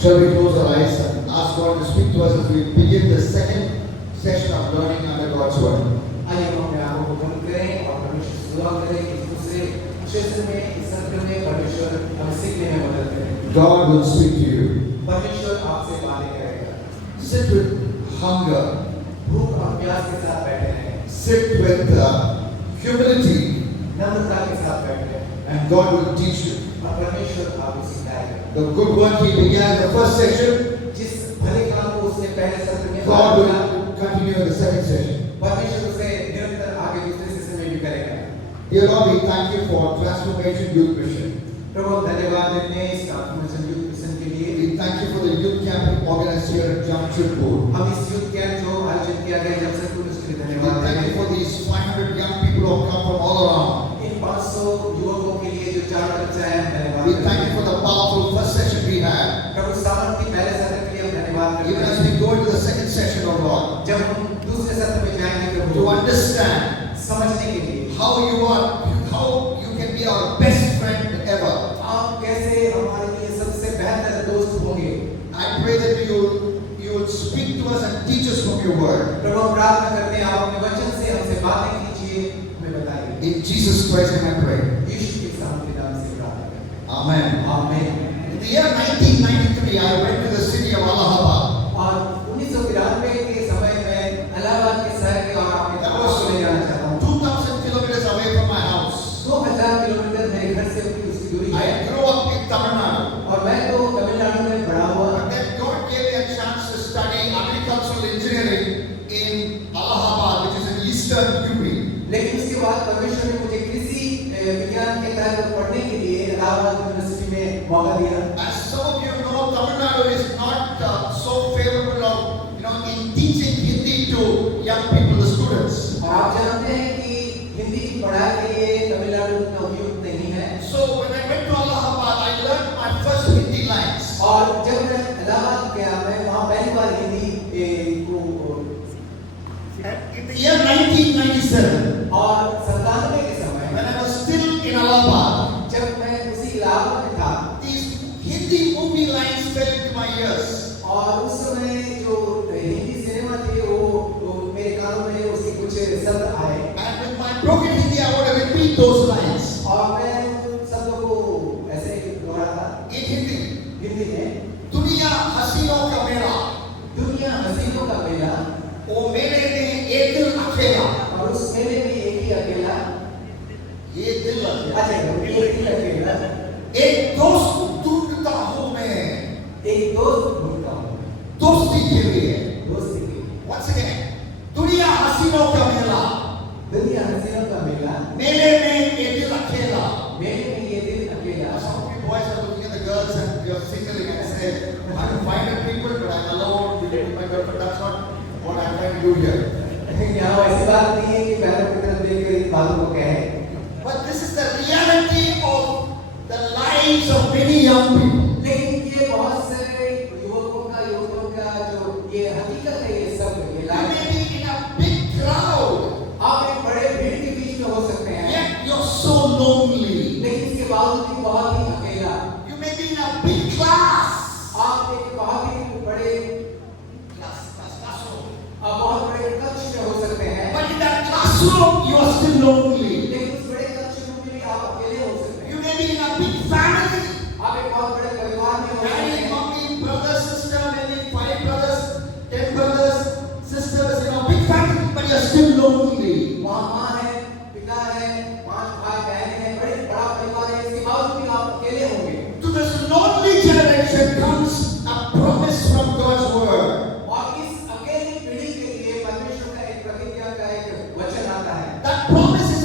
Shall we close our eyes and ask God to speak to us as we begin the second session of learning under God's word? आइए हम अपने आंखों को बंद करें और परमेश्वर से दुआ करें कि इस दूसरे सेशन में इस सत्र में परमेश्वर हमें सीखने में मदद करें। God will speak to you. परमेश्वर आपसे बातें करेगा। Sit with hunger. भूख और प्यास के साथ बैठे रहें। Sit with humility, नम्रता के साथ बैठे and God will teach you. और परमेश्वर आपको सिखाएगा। The good work He began in the first section, जिस भले काम को उसने पहले सत्र में God किया, will continue in the second session. परमेश्वर उसे निरंतर आगे दूसरे सेशन में भी करेगा। Dear Lord, we thank you for Transformation Youth Mission. प्रभु हम धन्यवाद देते हैं इस ट्रांसफॉर्मेशन यूथ मिशन के लिए। We thank you for the youth camp organized here at Jamshedpur. हम इस यूथ कैंप जो आयोजित किया गया है जमशेदपुर उसके लिए We धन्यवाद thank you देते for these 500 young people who have come from all around. हैं। इन 500 युवकों के लिए जो चार तरफ से आए हैं धन्यवाद We देते thank हैं। you for the powerful first session we had. प्रभु सामर्थ्य पहले सत्र के लिए हम धन्यवाद करते Even as हैं। we go into the second session, oh Lord, जब हम दूसरे सत्र में जाएंगे to प्रभु understand समझने के लिए how you can be our best friend ever. आप कैसे हमारे लिए सबसे बेहतर दोस्त होंगे। I pray that you will speak to us and teach us from your word. प्रभु हम प्रार्थना करते हैं आप अपने वचन से हमसे बातें कीजिए हमें बताइए। In Jesus Christ's name I pray. यीशु के सामर्थ्य नाम से प्रार्थना करते हैं। Amen. आमीन। In the year 1993, I went to the city of Allahabad. और 1993 के समय में इलाहाबाद के शहर के और आपके That तमाम को ले जाना चाहता हूँ। 2,000 kilometers away from my house. 2000 किलोमीटर मेरे घर से उसकी दूरी है। I grew up in Tamil Nadu. और मैं तो तमिलनाडु में बड़ा हुआ। But then God gave me a chance to study agricultural engineering in Allahabad, which is in eastern UP. लेकिन उसके बाद परमेश्वर ने मुझे कृषि विज्ञान के तहत पढ़ने के लिए इलाहाबाद यूनिवर्सिटी में मौका दिया। As some of you know, Tamil Nadu is not so favorable of, in teaching Hindi to young people, the students. और आप जानते हैं कि हिंदी की पढ़ाई के लिए तमिलनाडु उतना उपयुक्त नहीं है। So when I went to Allahabad, I learned my first Hindi lines. और जब मैं इलाहाबाद गया मैं वहाँ पहली बार हिंदी को In the year 1997, और 97 के समय when I was still in Allahabad, जब मैं उसी इलाहाबाद में था these Hindi movie lines fell into my ears. और उस समय जो हिंदी सिनेमा थे वो मेरे कानों में उसके कुछ शब्द आए And with my broken Hindi, I want to repeat those lines और मैं उन शब्दों को ऐसे दोहराता in Hindi. हिंदी में। दुनिया हसीनों का मेला, दुनिया हसीनों का मेला वो मेले में एक दिल अकेला, और उस मेले में एक ही अकेला ये दिल अकेला, एक ही अकेला एक दोस्त ढूंढता हूँ मैं, एक दोस्त ढूंढता हूँ दोस्ती के लिए. दोस्ती के लिए। Once again, दुनिया हसीनों का मेला, दुनिया हसीनों का मेला मेले में ये दिल अकेला. मेले में ये दिल अकेला। Some of you boys are looking at the girls and you're singling and say, I'm finding people, but I'm alone with my girlfriend. That's not what I'm trying to do here. यहाँ ऐसी बात नहीं है कि बहनों की तरफ देख कर इन बातों को कहें। But this is the reality of the lives of many young people. लेकिन ये बहुत से युवकों का जो ये हकीकत है ये सब ये You life may be in a big crowd, आप एक बड़े भीड़ के बीच में हो सकते हैं yet you're so lonely. लेकिन इसके बावजूद भी बहुत ही अकेला। You may be in a big class. आप एक बहुत ही बड़े Classroom. आप बहुत बड़े कक्ष में हो सकते हैं But in that classroom, you are still lonely. लेकिन उस बड़े कक्ष में भी आप अकेले हो सकते हैं। You may be in a big family. आप एक बहुत बड़े परिवार में हो सकते Daddy, हैं। mommy, brother, sister, maybe 5 brothers, 10 brothers, sisters, big family, but you're still lonely. वहाँ माँ है, पिता है, 5 भाई बहन है, बड़ा परिवार है, इसके बावजूद भी आप अकेले होंगे। To this lonely generation comes a promise from God's word. और इस अकेली पीढ़ी के लिए परमेश्वर का एक प्रतिज्ञा का एक वचन आता है। That promise is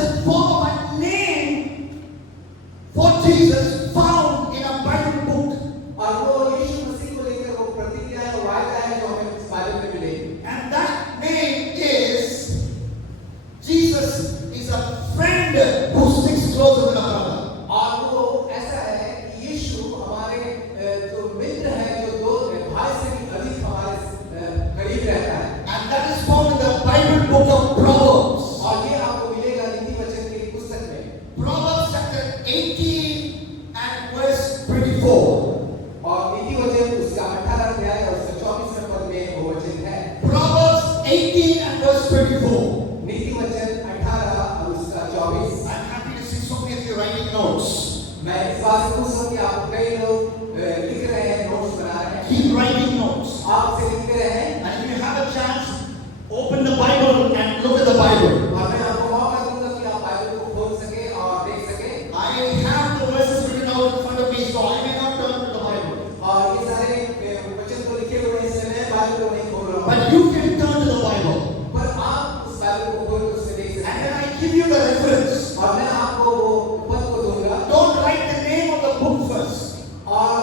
But you can turn to the Bible. पर आप उस बाइबल को खोल कर उसमें देख सकते And हैं। when I give you the reference, और मैं आपको वो पद को दूंगा don't write the name of the book first. और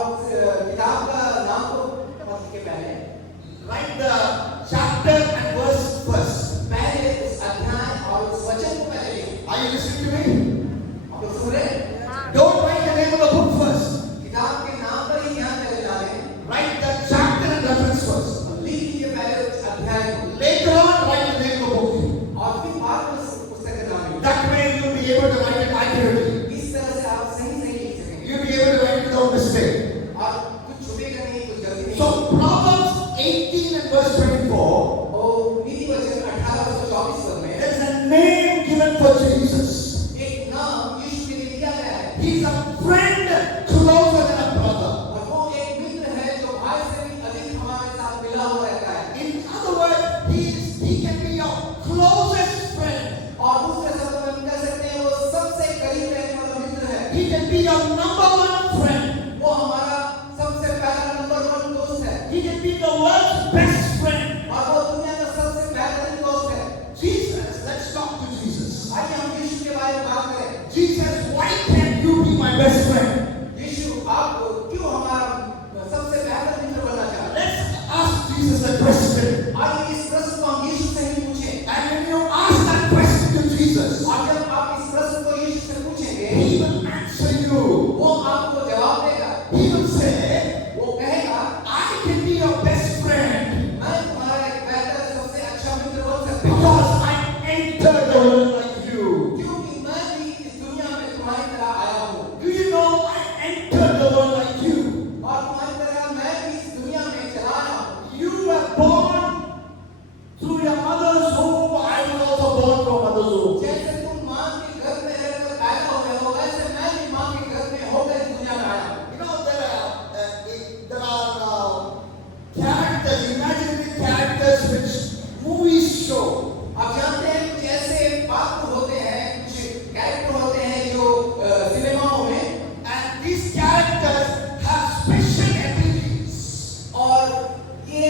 किताब का नाम को पद के पहले Write the chapter and verse first. पहले उस अध्याय और उस वचन को पहले लिखो। Are you listening to me? आप लोग सुन रहे हैं? Don't write the name of the book first. किताब के नाम पर ही ध्यान पहले डालें। Write the chapter and reference first. लिख लीजिए पहले उस अध्याय को Later on, write the name of the book. और फिर बाद में उस पुस्तक का नाम लिखिए। That way you'll be able to write it accurately. इस तरह से आप सही सही लिख सकेंगे You'll be able to write it without mistake. और कुछ छुपेगा नहीं, कुछ गलती नहीं। So Proverbs 18 and verse 24, और नीति वचन 18 और 24 पद में there is a name given for Jesus. एक नाम यीशु के लिए दिया गया है He's a friend closer than a brother. और वो एक मित्र है जो भाई से भी अधिक हमारे साथ मिला हुआ रहता है। In other words, he can be your closest friend. और दूसरे शब्दों में हम कह सकते हैं वो सबसे करीब रहने वाला मित्र है। He can be your number one friend. वो हमारा सबसे पहला नंबर 1 दोस्त है He can be the world's best friend. और वो दुनिया का सबसे बेहतरीन दोस्त है। Jesus, let's talk to Jesus. आइए हम यीशु के बारे में बात करें। Jesus, why can't you be my best friend? यीशु आप क्यों हमारा सबसे बेहतर मित्र बनना चाहते हैं? Let's ask Jesus a question. आइए इस प्रश्न को हम यीशु से ही पूछें। And when you ask that question to Jesus, और जब आप इस प्रश्न को यीशु से पूछेंगे, He will answer you. वो आपको जवाब देगा। He will say, वो कहेगा, I can be your best friend मैं तुम्हारा एक बेहतर सबसे अच्छा मित्र बन सकता हूँ because I entered the world like you. क्योंकि मैं भी इस दुनिया में तुम्हारी तरह आया हूँ Do you know I entered the world like you? और तुम्हारी तरह मैं भी इस दुनिया में चला आया हूँ। You were born through your mother's womb. I was also born from a mother's womb. जैसे तुम माँ के गर्भ में रहकर पैदा हुए हो, वैसे मैं भी माँ के गर्भ में होकर इस दुनिया में आया हूँ। You know there are characters, imaginary characters which movies show. आप जानते हैं कुछ ऐसे पात्र होते हैं, कुछ कैरेक्टर होते हैं जो सिनेमाओं में And these characters have special abilities. और ये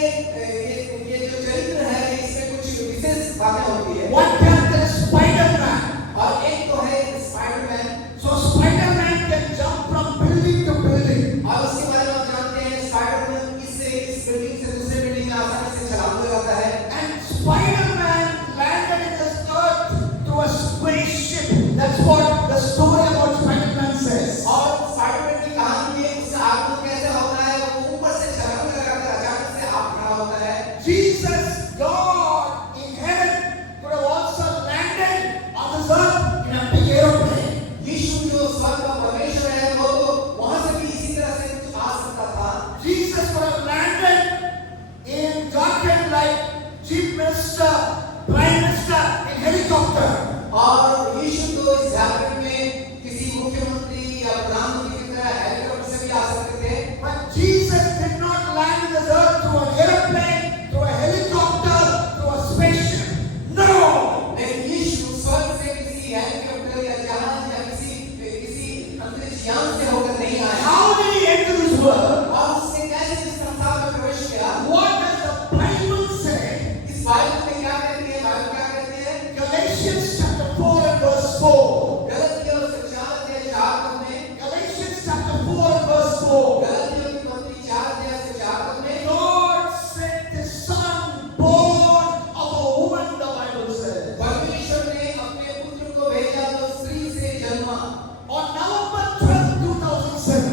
जो चरित्र है इसमें कुछ विशेष बातें होती है। One character is Spider-Man. और एक तो है Spiderman So Spider-Man can jump from building to building. और उसके बारे में आप जानते हैं स्पाइडरमैन इस बिल्डिंग से दूसरे बिल्डिंग में आसानी से छलांग लगाता है। And Spider-Man landed in this earth through a spaceship. That's what the story about Spider-Man says. और स्पाइडरमैन की कहानी में उसका आगमन कैसे होता है, वो ऊपर से छलांग लगाकर अचानक से आप खड़ा होता है। Jesus, God in heaven, could have also landed on this earth in a big aeroplane. यीशु जो स्वर्ग का परमेश्वर है वो तो वहां से भी इसी तरह से कुछ आ सकता था। Jesus could have landed in Jharkhand like Chief Minister, Prime Minister in helicopter. और यीशु तो इस झारखंड में किसी मुख्यमंत्री या प्रधानमंत्री की तरह हेलीकॉप्टर से भी आ सकते थे। But Jesus did not land on this earth through an airplane, through a helicopter, through a spaceship. No! लेकिन यीशु स्वर्ग से किसी हेलीकॉप्टर या जहाज या किसी अंतरिक्ष यान से होकर नहीं आया। How did he enter this world? और उसने कैसे इस संसार में प्रवेश किया? What does the Bible say? इस बाइबल में क्या कहती है? बाइबल क्या कहती है? Galatians chapter 4 and verse 4. गलतियों से 4 अध्याय 4 पद में Galatians chapter 4 and verse 4. गलतियों की पत्री 4 अध्याय से 4 पद में God sent his son born of a woman, the Bible says. परमेश्वर ने अपने पुत्र को भेजा तो स्त्री से जन्मा। On November 12, 2007.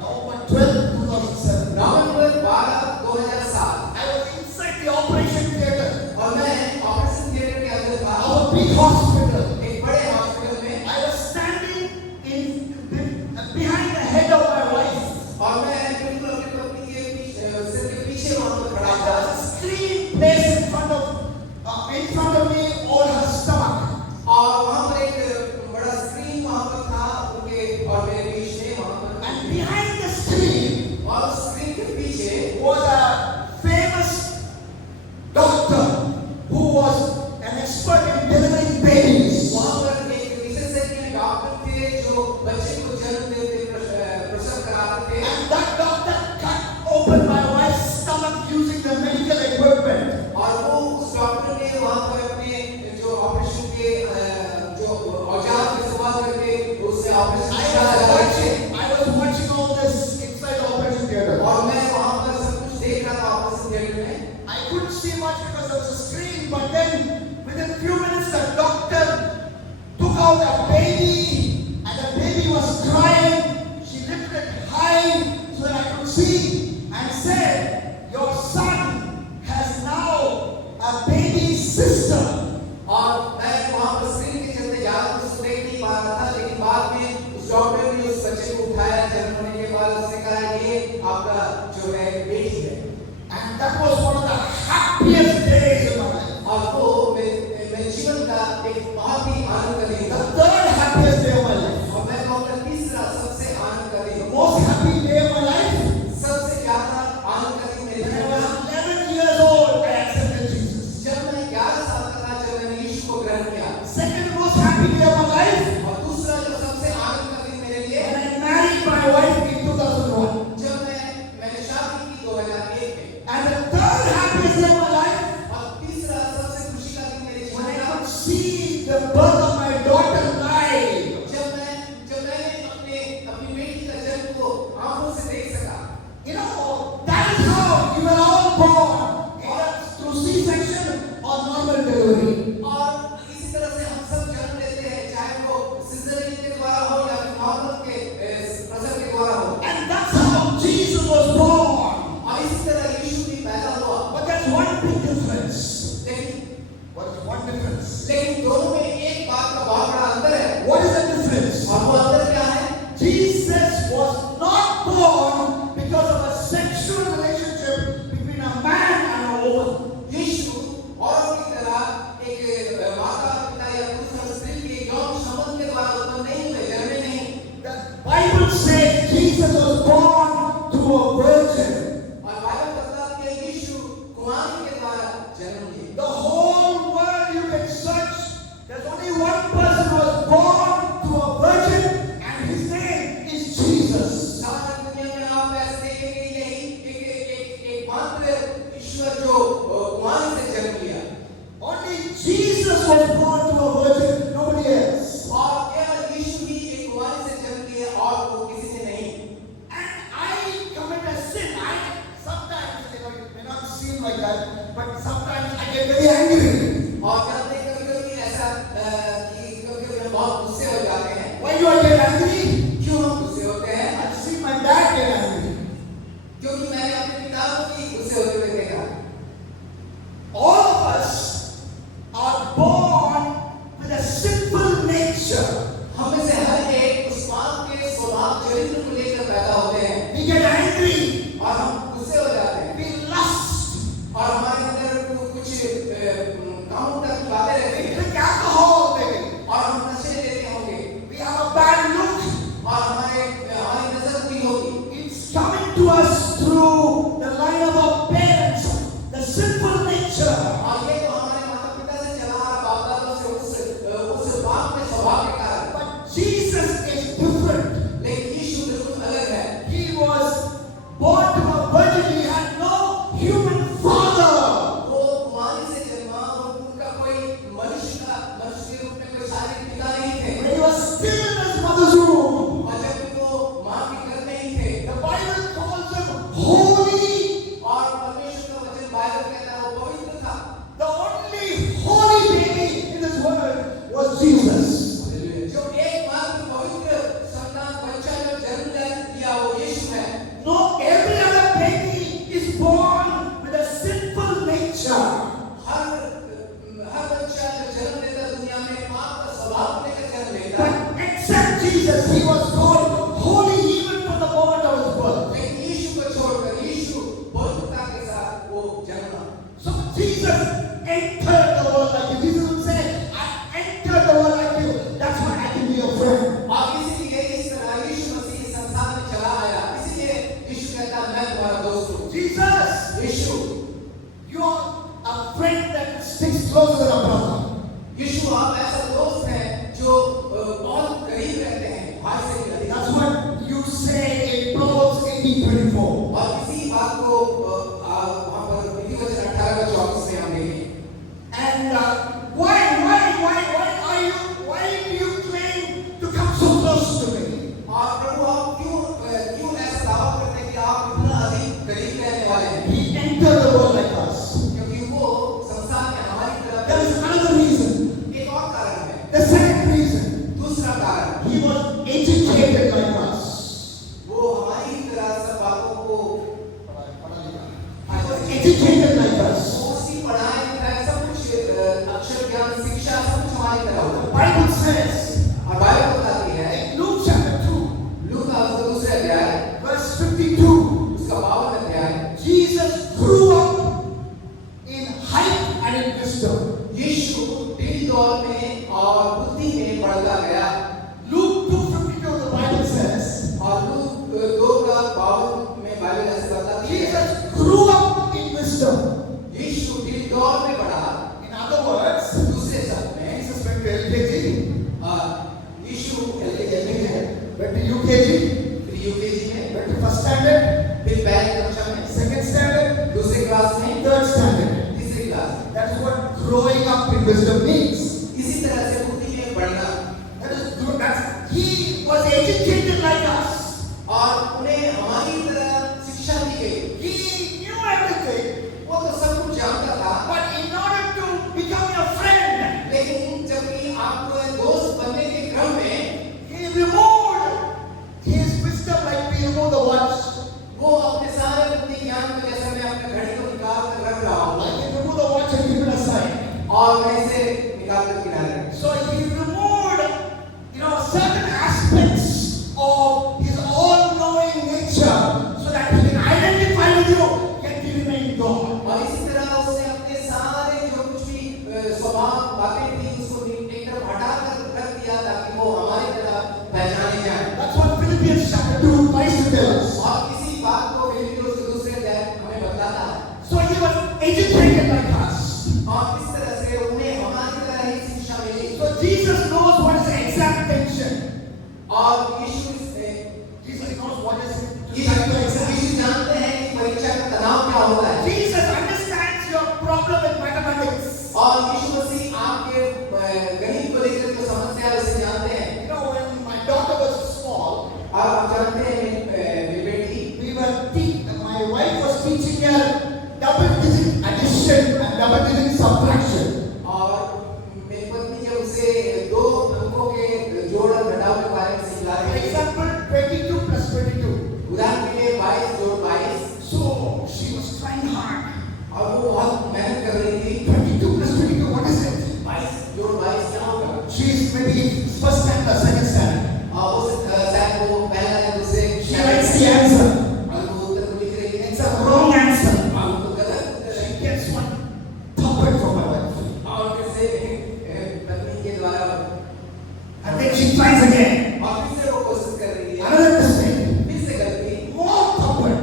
November 12, 2007. November 12, 2007 I was inside the operation theater और मैं ऑपरेशन थिएटर के अंदर था। of a big hospital. एक बड़े हॉस्पिटल में I was standing behind the head of my wife. और मैं बिल्कुल अपनी पत्नी के सिर के पीछे वहां पर खड़ा And था there was a screen placed in front of me on her stomach. और वहां पर एक बड़ा स्क्रीन वहां पर था उनके और मेरे बीच में वहां पर। And behind the screen और स्क्रीन के पीछे was a famous doctor who was an expert in delivering babies. वहां पर एक विशेषज्ञ डॉक्टर थे जो बच्चे को जन्म देते प्रसव कराते थे। And that doctor cut open my wife's stomach using the medical equipment. about a baby, and the baby was crying. She lifted it high so that I could see, and said, "Your son has now a baby sister." और मैं वहाँ पर स्क्रीन के चलते याद उसको देख नहीं पा रहा था, लेकिन बाद में उस डॉक्टर ने उस बच्चे को उठाया, जन्म होने के बाद उसने कहा ये आपका जो है बेटी है। And that was one of the happiest days of my life. और वो मेरे जीवन का एक बहुत ही आनंद का दिन The था। third happiest day of my life. और मैं कहूँगा तीसरा सबसे आनंद का दिन, The most happy day of my life. सबसे ज्यादा आनंद का दिन मेरे When I जीवन was का 11 years old, I accepted Jesus. जब मैं 11 साल का था, जब मैंने यीशु को ग्रहण किया। Second most happy day of my life. और दूसरा जो सबसे आनंद का दिन मेरे लिए, When I married my wife in 2001. जब मैंने शादी की 2001 में। And the third happiest day of my life. और तीसरा सबसे खुशी का दिन मेरे When जीवन I का, could see the birth of my daughter live. जब मैंने अपनी बेटी का जन्म को आंखों से देख सका। You know, that is how you were all born. Either through C-section or normal delivery. और इसी तरह से हम सब जन्म लेते हैं, चाहे वो सिज़ेरियन के द्वारा हो या फिर नॉर्मल के प्रसव के द्वारा हो। And that's how Jesus was born. और इसी तरह यीशु भी पैदा हुआ। But there's one big difference. लेकिन What is one difference? दोनों में एक बात का बहुत बड़ा अंतर है। What is the difference? और वो अंतर क्या है? Jesus was not born because of a sexual relationship between a man and a woman. यीशु औरों की तरह एक माता पिता या पुरुष और स्त्री के यौन संबंध के द्वारा उत्पन्न नहीं हुए, जन्मे नहीं। The Bible says Jesus was born through a virgin. और बाइबल बताती है यीशु कुमारी के द्वारा जन्म लिए। The whole world you can search. There's only one person who was born to a virgin, and his name is Jesus. सारी दुनिया में आप ऐसे देखेंगे यही एक मात्र ईश्वर जो कुमारी से जन्म लिया। Only Jesus was born to a virgin, nobody else. और केवल यीशु ही एक कुमारी से जन्म लिया और वो किसी से नहीं। And I commit a sin. Sometimes, it may not seem like that, but sometimes I get very angry. और कहते हैं कभी-कभी ऐसा कि कभी-कभी हम बहुत गुस्से हो जाते हैं। Why do I get angry? क्यों हम गुस्से होते हैं? I've seen my dad get angry. क्योंकि मैंने अपने पिता को भी गुस्से होते हुए देखा। All of us are born with a sinful nature. हम में से हर एक उस पाप के स्वभाव चरित्र को लेकर पैदा होते हैं। We get angry. और हम गुस्से हो जाते हैं। We lust. और हमारे अंदर कुछ कामुकता की बातें रहती We हैं। drink alcohol, maybe. और हम नशे लेते होंगे। We have a bad look. और हमारी नजर बुरी होगी। It's coming to us through the line of our parents, the sinful nature. और ये तो हमारे माता पिता से चला आ रहा, बाप दादों से उस पाप में स्वभाव के कारण। But Jesus is different. लेकिन यीशु बिल्कुल अलग है। He was born to a virgin. He had no human father. वो कुमारी से जन्मा और उनका कोई मनुष्य के रूप में कोई शारीरिक पिता नहीं थे। When he was still in his mother's womb, और जब भी वो माँ के घर में ही थे। the Bible calls him holy. और परमेश्वर का वचन बाइबल कहता है वो पवित्र था। The only holy baby in this world was Jesus. जो एकमात्र पवित्र संतान बच्चा जो जन्म लिया वो यीशु है। No, every other baby is born with a sinful nature. हर बच्चा जो जन्म लेता दुनिया में पाप का स्वभाव लेकर जन्म लेता है। But except Jesus, he was called holy even from the moment of his birth. लेकिन यीशु को छोड़कर यीशु पवित्रता के साथ वो जन्मा। So Jesus entered the world like you. Jesus would say, I entered the world like you. That's why I can be your friend. और इसीलिए इस तरह यीशु मसीह संसार में चला आया। इसीलिए यीशु कहता है मैं तुम्हारा दोस्त हूँ। Jesus, यीशु you're a friend that sticks closer than a brother. यीशु आप ऐसा दोस्त हैं जो बहुत करीब रहते हैं, भाई से भी अधिक। That's what you say in Proverbs 18:24. और इसी बात को वहाँ पर विधि वचन 18:24 में हम देखेंगे। And why do you claim to come so close to me? और प्रभु आप क्यों ऐसा दावा करते हैं कि आप इतना अधिक करीब रहने वाले हैं? He entered the world like us. क्योंकि वो संसार में हमारी तरह। There is another reason. एक और कारण है। The second reason. educated like us. उसकी पढ़ाई लिखाई सब कुछ अक्षर ज्ञान शिक्षा सब कुछ हमारी तरह होता The Bible says और बाइबल बताती है in Luke chapter 2, लूका का दूसरे अध्याय verse 52, उसका 52 अध्याय Jesus grew up in height and in wisdom. यीशु दिल दौर में और बुद्धि में बढ़ता गया Luke 2:52, the Bible says और लूक 2:52 में बाइबल ऐसे बताती है Jesus grew up in wisdom. यीशु दिल दौर में बढ़ा In other words, दूसरे शब्द में Jesus went to LKG, Yeshu LKG में went to UKG, फिर यूकेजी में went to first standard, फिर पहली कक्षा में second standard, दूसरे क्लास में third standard. तीसरी क्लास में That's what growing up in wisdom means. इसी तरह से बुद्धि में बढ़ना He was educated like us. और उन्हें हमारी तरह शिक्षा दी गई He knew everything. वो तो सब कुछ जानता था But in order to become your friend, लेकिन जबकि आपको एक दोस्त बनने के क्रम में he removed his wisdom like we remove the watch. वो अपने सारे बुद्धि ज्ञान को जैसे मैं अपने घड़ी को निकाल कर रख रहा हूँ Like he removed the watch and keep it aside. और मैं इसे निकाल कर किनारे रख So he removed, certain aspects of his all-knowing nature, so that he can identify with you, yet he remain God. और इसी तरह उसने अपने सारे जो कुछ भी स्वभाव बातें थी उसको एक तरफ हटा कर रख दिया ताकि वो हमारी तरह पहचाने जाए That's what Philippians chapter 2 tries to tell us. और इसी बात को फिलिप्पियों के दूसरे अध्याय हमें बताता है So he was educated like us. और इस तरह से उन्हें हमारी तरह ही शिक्षा मिली So Jesus knows what is examination. और यीशु Jesus knows what is यीशु जानते हैं कि परीक्षा का तनाव क्या होता है Jesus understands your problem with mathematics. और यीशु मसीह आपके गणित को लेकर जो समस्या है उसे जानते हैं When my daughter was small, आप जानते हैं मेरी बेटी my wife was teaching her double-digit addition and double-digit subtraction. और मेरी पत्नी जब उसे दो अंकों के जोड़ और घटाव के बारे में सिखा For रही थी example, 22 plus 22. उदाहरण के लिए 22 जोड़ 22 So she was trying hard. और वो बहुत मेहनत कर रही थी 22 plus 22, what is it? 22 जोड़ 22 क्या होगा She is maybe first standard, second standard. और उस शायद वो पहला या दूसरे She writes the answer. और वो उत्तर को लिख रही है It's a wrong answer. और वो गलत उत्तर है She gets one thupper from my wife. और फिर से पत्नी के द्वारा And then she tries again. और फिर से वो कोशिश कर रही है Another mistake. फिर से गलती More thupper.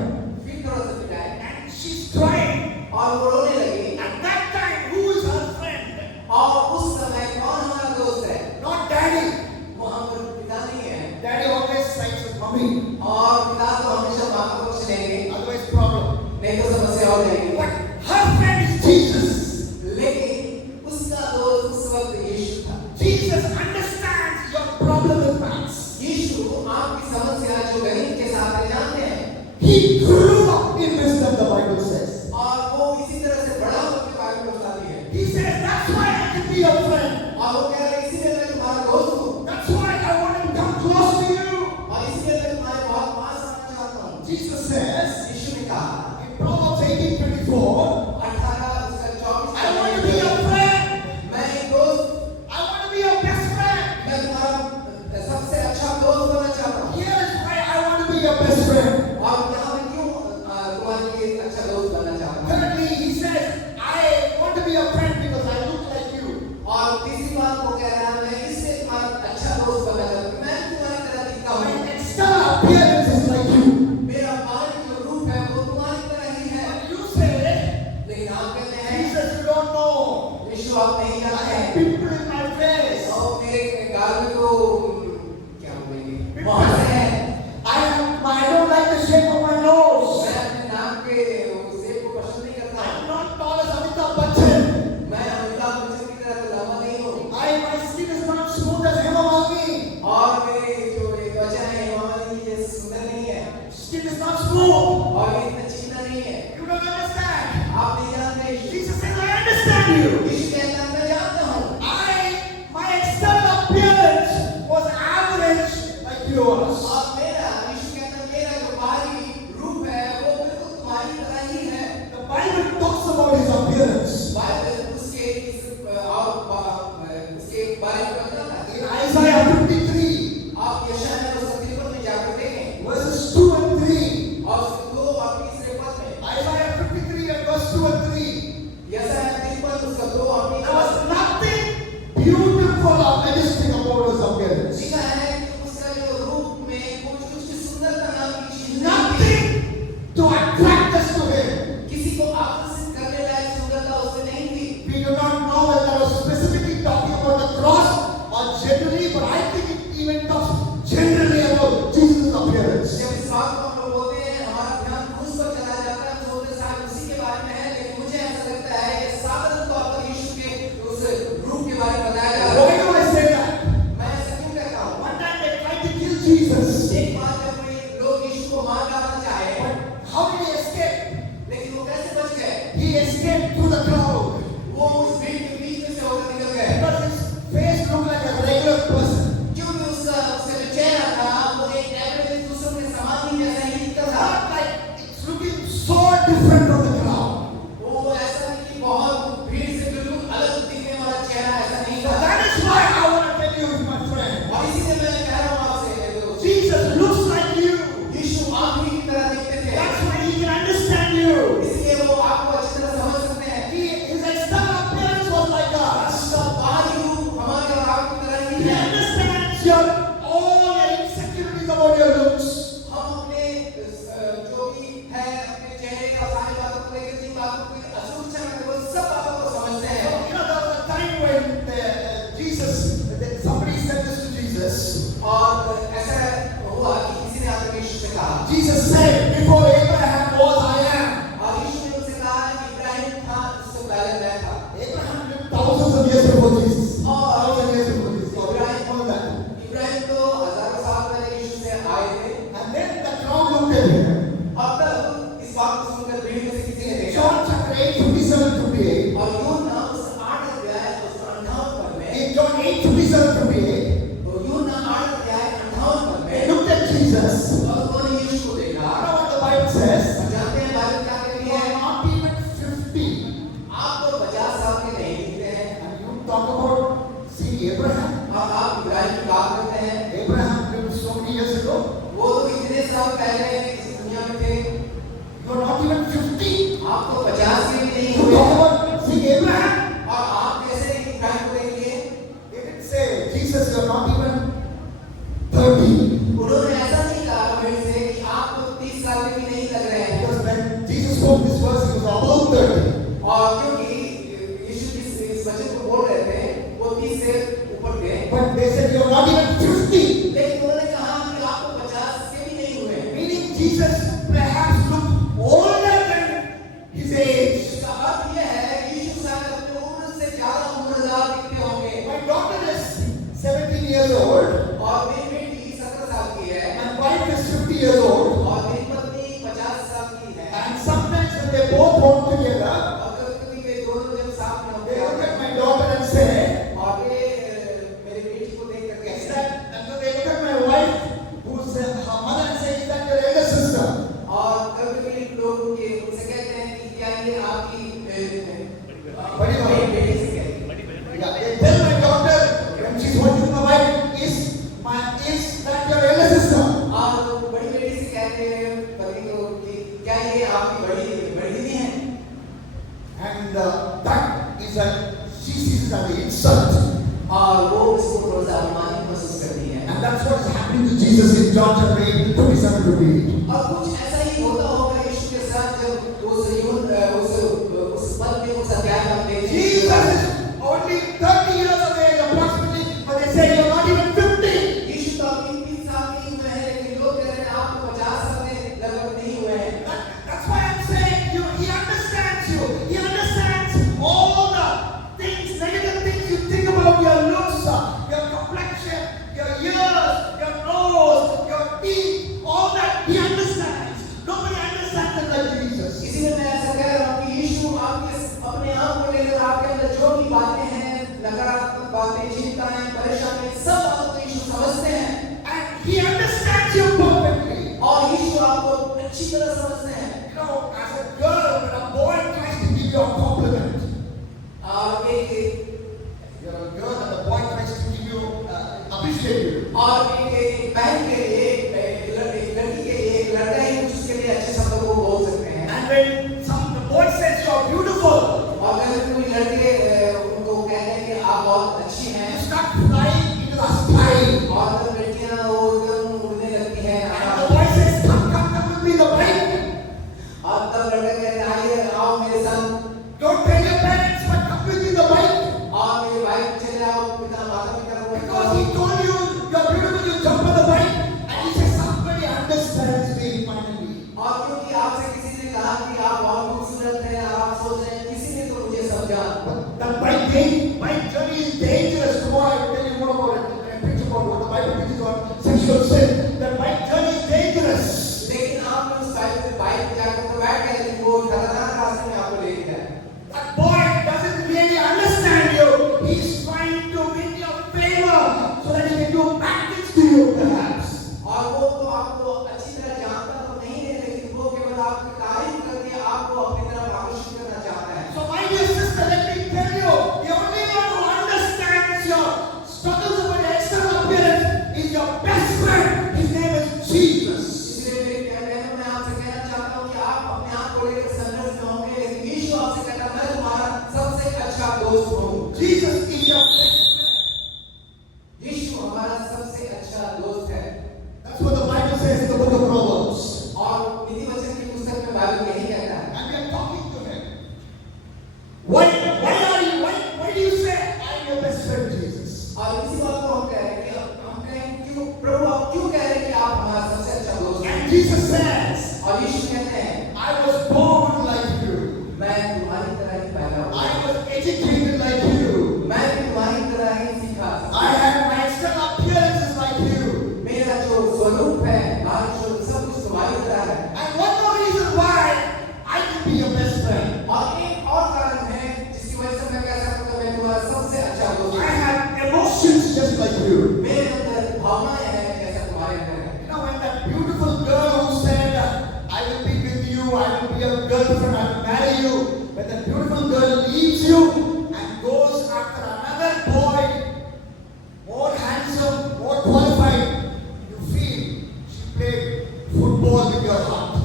फिर थोड़ा सा पिटाई And she's crying. और वो रोने लगी At that time, who is her friend? और उस समय कौन हमारा दोस्त है Not daddy. वो हम पिता नहीं है Daddy always sides with mommy. और पिता तो हमेशा माँ का पक्ष लेंगे Otherwise, problem. नहीं तो समस्या हो जाएगी But her friend is Jesus. लेकिन उसका दोस्त उस वक्त यीशु था Jesus understands your problem with maths. यीशु आपकी समस्या जो गणित के साथ है जानते हैं He grew up in wisdom, the Bible says. और वो इसी तरह से बड़ा होकर बाइबल बताती है He says, that's why I can be your friend. और वो कह रहे हैं इसीलिए मैं तुम्हारा दोस्त हूँ That's why I want to become close to you. और इसीलिए मैं तुम्हारे बहुत पास आना चाहता हूँ Jesus says यीशु ने कहा in Proverbs 18:24, 18 उसका 24 I want to be your friend. मैं एक दोस्त I want to be your best friend. मैं तुम्हारा सबसे अच्छा दोस्त बनना चाहता हूँ Here is why I want to be your best friend. और यहाँ मैं क्यों तुम्हारे लिए अच्छा दोस्त बनना चाहता हूँ Thirdly, he says, I want to be your friend because I look like you. और तीसरी बात वो कह रहा है मैं इससे तुम्हारा अच्छा दोस्त बनना चाहता हूँ मैं तुम्हारी तरह दिखता My हूँ external appearance is like you. मेरा बाहरी जो रूप है वो तुम्हारी तरह ही है But you say, लेकिन आप कहते हैं Jesus, you don't know. यीशु आप नहीं I जानते have हैं pimple in my face. और मेरे गाल में तो क्या बोलेंगे मुहासे हैं I don't like the shape of my nose. मैं अपने नाक के शेप को पसंद नहीं करता I'm not tall as Amitabh Bachchan. मैं अमिताभ बच्चन की तरह तो लंबा नहीं हूँ My skin is not smooth as Hema Malini. और मेरे जो ये त्वचा है मामली की जैसे सुंदर नहीं है Skin is not smooth. और ये इतना चिकना नहीं है You don't understand. आप नहीं जानते Jesus says, I understand you. यीशु कहता है मैं जानता हूँ My external appearance was average like yours. और मेरा यीशु कहता है मेरा जो बाहरी रूप है वो बिल्कुल तुम्हारी तरह ही है The Bible he escaped through the crowd. वो उस भीड़ के बीच में से होकर निकल गए Because his face looked like a regular person. क्योंकि उसका जो चेहरा था वो एक एवरेज दूसरों के समान ही जैसा ही दिखता था Not like it's looking so different from the crowd. वो ऐसा नहीं कि बहुत भीड़ से बिल्कुल अलग दिखने वाला चेहरा ऐसा नहीं So था that is why I want to tell you, my friend. और इसीलिए मैं कह रहा हूँ आपसे मेरे दोस्त, Jesus looks like you. यीशु आप ही की तरह दिखते थे That's why he can understand you. इसलिए वो आपको अच्छी तरह समझ सकते हैं His external appearance was like us. उसका बाहरी रूप हमारे और आपकी तरह ही He है understands your all your insecurities about your looks. हम अपने जो भी है अपने चेहरे का सारी बातों को लेकर जिन बातों को असुरक्षा में वो सब बातों को समझते So, हैं there was a time when somebody said this to Jesus. और ऐसा हुआ कि किसी ने आकर यीशु से कहा Jesus said, before Abraham was, I am. और यीशु ने उनसे कहा कि इब्राहिम था उससे पहले मैं था Abraham lived thousands of years before Jesus. और Thousands of years before Jesus. So, Ibrahim all that. Ibrahim तो हजारों साल पहले यीशु से आए थे And then the crowd looked at him. और तब इस बात को सुनकर भीड़ में से किसी ने देखा John chapter 8, 57, 58. और यूहन्ना उस 8 अध्याय उस 58 पद में In John 8, 57, 58, तो यूहन्ना 8 अध्याय 58 पद they में looked at Jesus. और उन्होंने यीशु को देखा You know what the Bible says? और जानते हैं बाइबल क्या कहती You है are not even 50. आप तो 50 साल के नहीं दिखते हैं And you talk about, see, Abraham. और आप इब्राहिम की बात करते हैं Abraham lived so many years ago. वो तो इतने साल पहले इस दुनिया में थे You are not even 50. आप तो 50 के भी नहीं You हुए talk about, see, Abraham. और आप कैसे इब्राहिम को देखिए They didn't say, Jesus, you are not even 30. उन्होंने ऐसा नहीं कहा भीड़ से कि आप तो 30 साल के भी नहीं लग रहे हैं Because when Jesus spoke this verse, he was about 30. और क्योंकि यीशु इस वचन को बोल रहे थे वो 30 से ऊपर थे But they said, you are not even 50. लेकिन उन्होंने कहा कि आप तो 50 के भी नहीं हुए Meaning Jesus perhaps looked older than his age. इसका अर्थ यह है कि यीशु शायद अपने उम्र से ज्यादा उम्रदार दिखते होंगे My daughter is 17 years old. और मेरी बेटी 17 साल की है My wife is 50 years old. और मेरी पत्नी 50 साल की है And sometimes when they both walk together, और कभी-कभी वे दोनों जब साथ में they look होते at हैं my daughter and say, और वे मेरी बेटी को देख कर is कहते that, हैं and so they look at my wife, who's her mother, and say, is that your elder sister? और कभी-कभी लोग ये उनसे कहते हैं कि क्या ये आपकी बड़ी बहन बेटी से कहते हैं Yeah, they tell my daughter when she's watching my wife, is that your elder sister? और बड़ी बेटी से कहते हैं पति को कि क्या ये आपकी बड़ी दीदी है And that is she sees it as an insult. और वो इसको थोड़ा सा अपमानित महसूस करती है And that's what is happening to Jesus in John chapter 8, 27 to 28. और कुछ ऐसा ही होता होगा यीशु के साथ जब उस पद में उस अध्याय में हम देखते हैं Jesus is only 30 years of age approximately, but they say you're not even 50. यीशु तो अभी 30 साल के ही हुए हैं लेकिन लोग कह रहे हैं आप तो 50 साल के लगभग नहीं हुए हैं That's why I'm saying he understands you. He understands all the things, negative things you think about your looks, your complexion, your ears, your nose, your teeth, all that he understands. Nobody understands it like Jesus. इसीलिए मैं ऐसा कह रहा हूँ कि यीशु आपके अपने आप को लेकर आपके अंदर जो भी बातें हैं नकारात्मक बातें चिंताएं परेशानियां सब बातों को यीशु समझते हैं And he understands you perfectly. और यीशु आपको अच्छी तरह समझते हैं You know, as a girl, when a boy tries to give you a compliment, और एक you're a girl and the boy tries to give you, appreciate you. और एक बहन के लिए एक लड़की के लिए एक लड़का ही कुछ उसके लिए अच्छे शब्दों को बोल सकते हैं And when the boy says you're beautiful, और अगर कोई लड़के उनको कहते हैं कि आप बहुत अच्छी you हैं start flying into the sky. और जब लड़कियां वो एकदम उड़ने लगती हैं And the boy says, come with me, the bike. और तब लड़का कहता है आइए आओ मेरे संग Don't बाइबल यही कहता है। And we are talking to him. Why do you say I'm your best friend, Jesus? और इसी बात को हम कह रहे हैं कि हम कहें क्यों प्रभु आप क्यों कह रहे हैं कि आप हमारा सबसे अच्छा दोस्त हैं? And Jesus says, और यीशु कहते हैं I was born like you. मैं तुम्हारी तरह ही पैदा हुआ। I was educated like you. मैं भी तुम्हारी तरह ही सीखा। I had my external appearances like you. मेरा जो स्वरूप है, बाहरी स्वरूप सब कुछ तुम्हारी तरह है। And one more reason why I can be your best friend. और एक और कारण है जिसकी वजह से मैं कह सकता हूँ मैं तुम्हारा सबसे अच्छा दोस्त I हूँ। have emotions just like you. मेरे अंदर भावनाएं हैं जैसा तुम्हारे अंदर है। You know, when that beautiful girl who said, I will be with you, I will be your girlfriend, I will marry you. When that beautiful girl leaves you and goes after another boy, more handsome, more qualified, you feel she played football with your heart.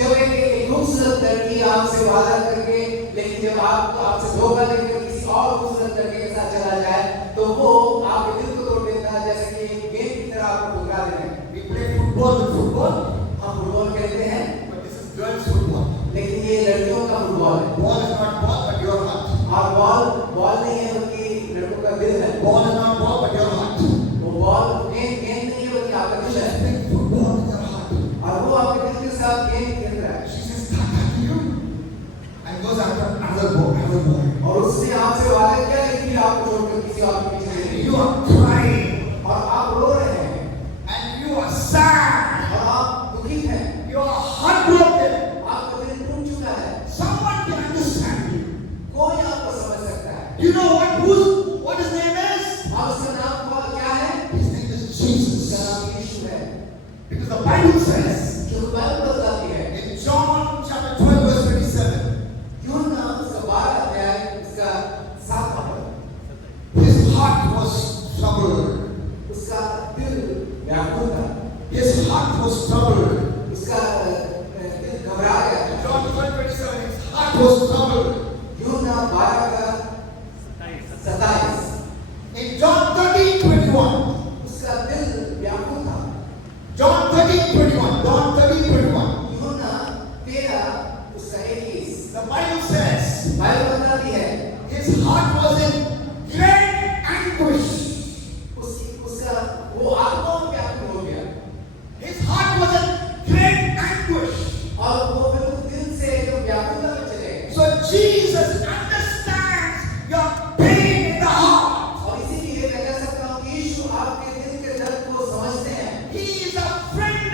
जब एक खूबसूरत लड़की आपसे वादा करके लेकिन जब आपसे धोखा देकर किसी और खूबसूरत लड़के के साथ चला जाए तो वो आपके दिल को तोड़ देता है जैसे कि एक गेंद की तरह आपको ठुकरा देते हैं। We play football with football, हम फुटबॉल खेलते हैं but this is girls' football. लेकिन ये लड़कियों का फुटबॉल है। Ball is not ball, but your heart. और बॉल नहीं है बल्कि लड़कों का दिल है। Ball is not ball, but your heart. वो बॉल गेंद नहीं है बल्कि आपका दिल है। Playing football with your heart. और वो आपके दिल के साथ गेंद खेल रहा है। She says, Tata to you, and goes after another boy. और उसने आपसे वादा किया लेकिन फिर आपको छोड़कर किसी और के पीछे चली You गई। are crying, और आप रो रहे हैं and you are sad. और आप दुखी हैं। You are heartbroken. आपका दिल टूट चुका है। Someone can understand you. कोई आपको समझ सकता है। You know what his name is? और उसका नाम क्या है? His name is Jesus. उसका नाम यीशु है। Because the Bible says जो बाइबल बताती है in John chapter 12 verse 27, यूहन्ना उसका 12 अध्याय उसका 7वां पद, his heart was troubled. उसका दिल व्याकुल था। His heart was troubled. उसका दिल घबरा गया था। John 12:27, his heart was troubled. यूहन्ना 12 का 27 In John 13:21, उसका दिल व्याकुल था। John 13:21, John 13:21, यूहन्ना 13 उसका 21 the Bible says बाइबल बताती है his heart was in great anguish. उसका वो आत्मा में व्याकुल हो गया His heart was in great anguish. और वो बिल्कुल दिल से एकदम व्याकुलता में चले गए। So Jesus understands your pain in the heart. और इसीलिए मैं कह सकता हूँ कि यीशु आपके दिल के दर्द को समझते हैं। He is a friend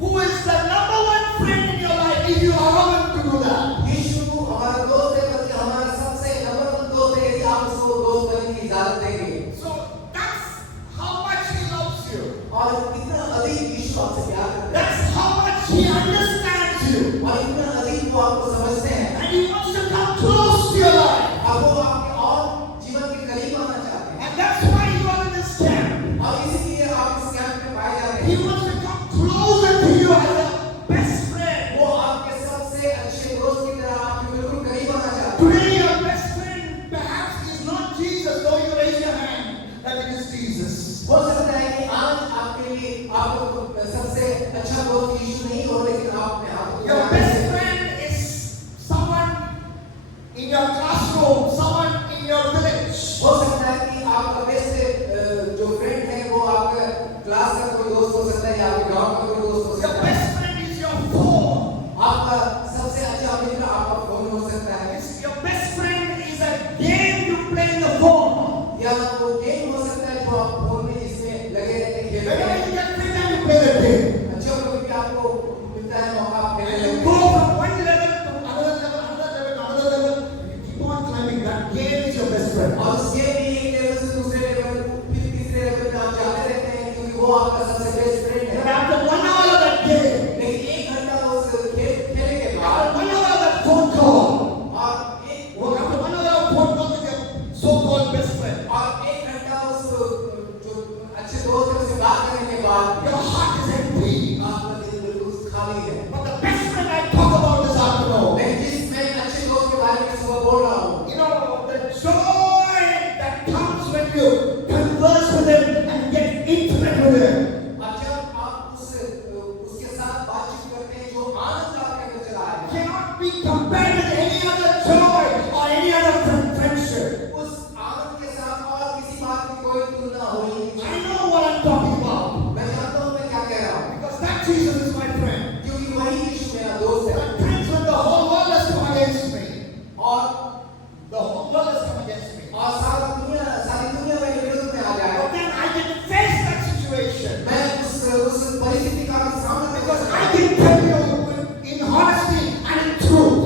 who is the number one friend in your life if you allow him to do that. यीशु हमारा दोस्त है बल्कि हमारा सबसे नंबर 1 दोस्त है यदि आप उसको दोस्त बनने की इजाजत देंगे। So that's how much he loves you. और इतना अधिक यीशु आपसे प्यार करता है That's how much he understands you. और इतना अधिक वो आपको समझते हैं And he wants to come close to your life. और वो आपके और जीवन के करीब आना चाहते हैं। And that's why you are in this camp. और इसीलिए आप इस कैंप में पाए जाते He हैं। wants to come closer to you as a best friend. वो आपके सबसे अच्छे दोस्त की तरह आपके बिल्कुल करीब आना चाहते हैं। Today your best friend perhaps is not Jesus, though you raise your hand that it is Jesus. हो सकता है कि आज आपके लिए आपको सबसे अच्छा दोस्त यीशु नहीं हो लेकिन आप अपने हाथ Your best friend is be compared with any other joy or any other friendship. उस आनंद के साथ और किसी बात की कोई तुलना हो ही नहीं I सकती। know what I'm talking about. मैं जानता हूँ मैं क्या कह रहा हूँ, Because that Jesus is my friend. क्योंकि वही यीशु मेरा दोस्त There है। are times when the whole world has come against me. और The whole world has come against me. सारी दुनिया मेरे विरुद्ध में आ जाए, But then I can face that situation. मैं उस परिस्थिति का सामना नहीं कर Because सकता। I can tell you in honesty and in truth.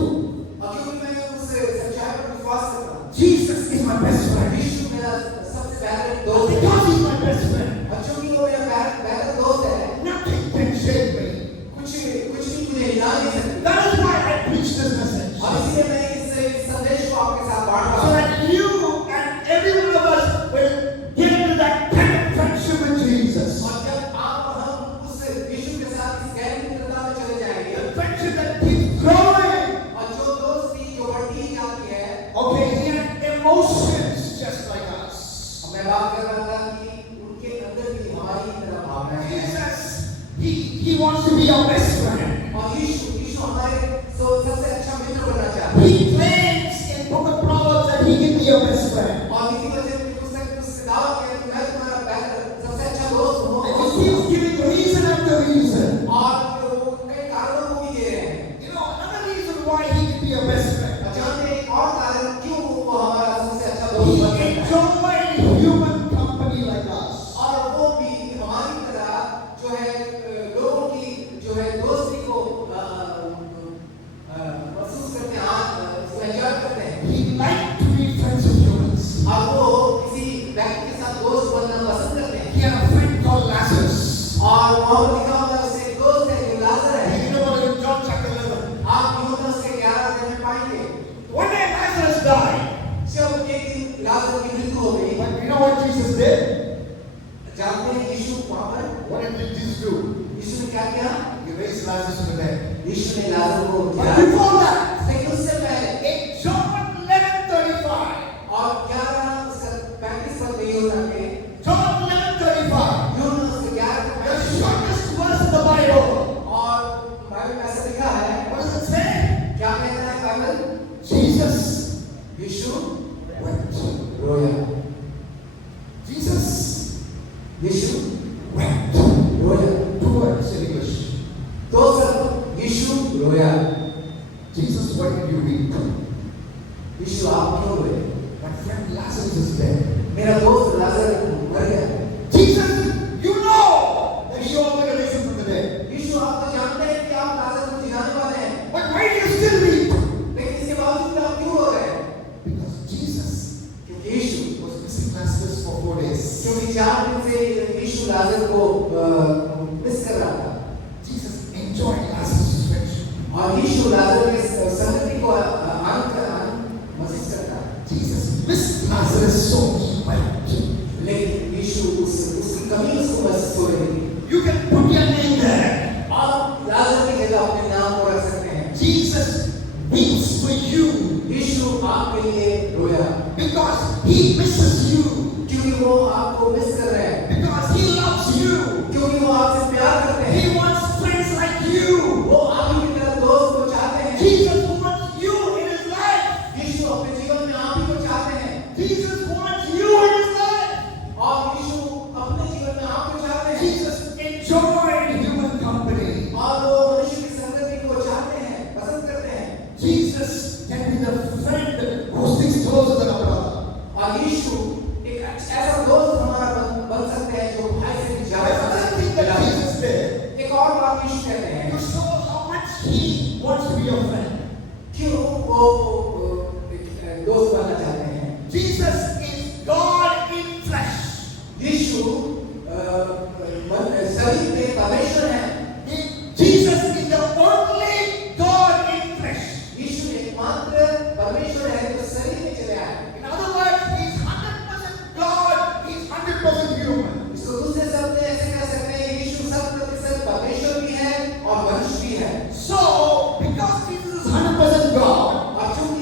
और क्योंकि मैं उस सच्चाई पर विश्वास करता हूँ। Jesus is my best friend. यीशु मेरा सबसे प्यारा दोस्त है। Because he's my best friend, और क्योंकि वो मेरा प्यारा दोस्त है, nothing can shake me. कुछ भी मुझे हिला नहीं सकता। That is why I preach this message. और इसलिए मैं इस संदेश को आपके साथ बांट रहा So हूँ, that you and every one of us will get into that kind of friendship with Jesus. और जब आप और हम उस यीशु के साथ इस गहरी मित्रता में चले जाएंगे, A friendship that keeps growing. और जो दोस्ती जो बढ़ती ही जाती है। Okay, he had emotions just like us. मैं बात कर रहा था कि उनके अंदर भी हमारी तरह भावनाएं हैं। Jesus, he wants to be our best friend. और यीशु हमारे सबसे अच्छा मित्र बनना चाहता है। He claims in Book of Proverbs that he can be your best friend. और नीति वचन की पुस्तक में उसने दावा किया कि मैं तुम्हारा सबसे अच्छा दोस्त हूँ। And he keeps giving reason after reason. और वो कई कारणों को भी दे रहे हैं। You know, another reason why he can be your best friend. जानते हैं एक और कारण क्यों वो हमारा सबसे अच्छा दोस्त He बन सकता है। enjoyed human company like us. और वो भी हमारी तरह जो है लोगों की जो है दोस्ती को महसूस करते हैं, उसको एंजॉय करते हैं। He liked to be friends with humans. और वो किसी व्यक्ति के साथ दोस्त बनना पसंद करते हैं। He had a friend called Lazarus. और वहाँ पर लिखा हुआ है उसके एक दोस्त है जो लाजर है। You know what in John chapter 11. आप यूहन्ना उसके 11 अध्याय में पाएंगे। One day Lazarus died. जब एक दिन लाजर की मृत्यु हो गई, But you know what Jesus did? जानते हैं यीशु वहाँ पर What did Jesus do? यीशु ने क्या किया? He raised Lazarus from the dead. यीशु ने लाजर को But जिलाया। before that, लेकिन उससे पहले in John 11:35, और 11 उसका 35 पद में यूहन्ना के John 11:35, यूहन्ना उसके 11 के the 35 shortest verse in the Bible. और बाइबल में ऐसा लिखा है, What does it say? क्या कहता है बाइबल? Jesus यीशु wept. रोया। Jesus यीशु wept. रोया। 2 words in English. दो शब्द, यीशु रोया। Jesus, why did you weep? यीशु आप क्यों रोए? My friend Lazarus is dead. मेरा दोस्त लाजर मर गया। Jesus, you know that he was going to raise him from the dead. यीशु आप तो जानते हैं कि आप लाजर को जिलाने वाले हैं, But why do you still weep? लेकिन इसके बावजूद आप क्यों रो रहे हैं? Because Jesus क्योंकि यीशु was missing Lazarus for 4 days. क्योंकि 4 दिन से यीशु लाजर को मिस कर रहा था। Jesus enjoyed Lazarus' friendship. और यीशु लाजर के संगति को आनंद महसूस करता है। Jesus missed Lazarus so he wept. लेकिन यीशु उसकी कमी उसको महसूस हो रही थी। You can put your name there. आप लाजर की जगह अपने नाम को रख सकते हैं। Jesus weeps for you यीशु आपके लिए रोया because he misses you. क्योंकि वो आपको मिस कर रहे हैं, Because he loves you. क्योंकि वो आपसे प्यार करते हैं। He wants friends like you. वो आप ही की तरह दोस्त को चाहते हैं। Jesus wants you in his life. यीशु अपने जीवन में आप ही को चाहते हैं। Jesus wants you in his life. और यीशु अपने जीवन में आपको चाहते हैं। Jesus enjoyed human company. और वो मनुष्य की संगति को चाहते हैं, पसंद करते हैं। Jesus can be the friend who sticks closer than a brother. और यीशु एक ऐसा दोस्त हमारा बन सकते हैं जो भाई से भी ज्यादा Another thing that Jesus did, एक और बात यीशु कहते हैं, to show how much he wants to be your friend. क्यों वो एक दोस्त बनना चाहते हैं। Jesus is God in flesh. यीशु शरीर में परमेश्वर है। Jesus is the only God in flesh. यीशु एकमात्र परमेश्वर है जो शरीर में चले आए। In other words, he's 100% God, he's 100% human. इसको दूसरे शब्द में ऐसे कह सकते हैं, यीशु 100% परमेश्वर भी है और मनुष्य भी है। So, because Jesus is 100% God, और चूंकि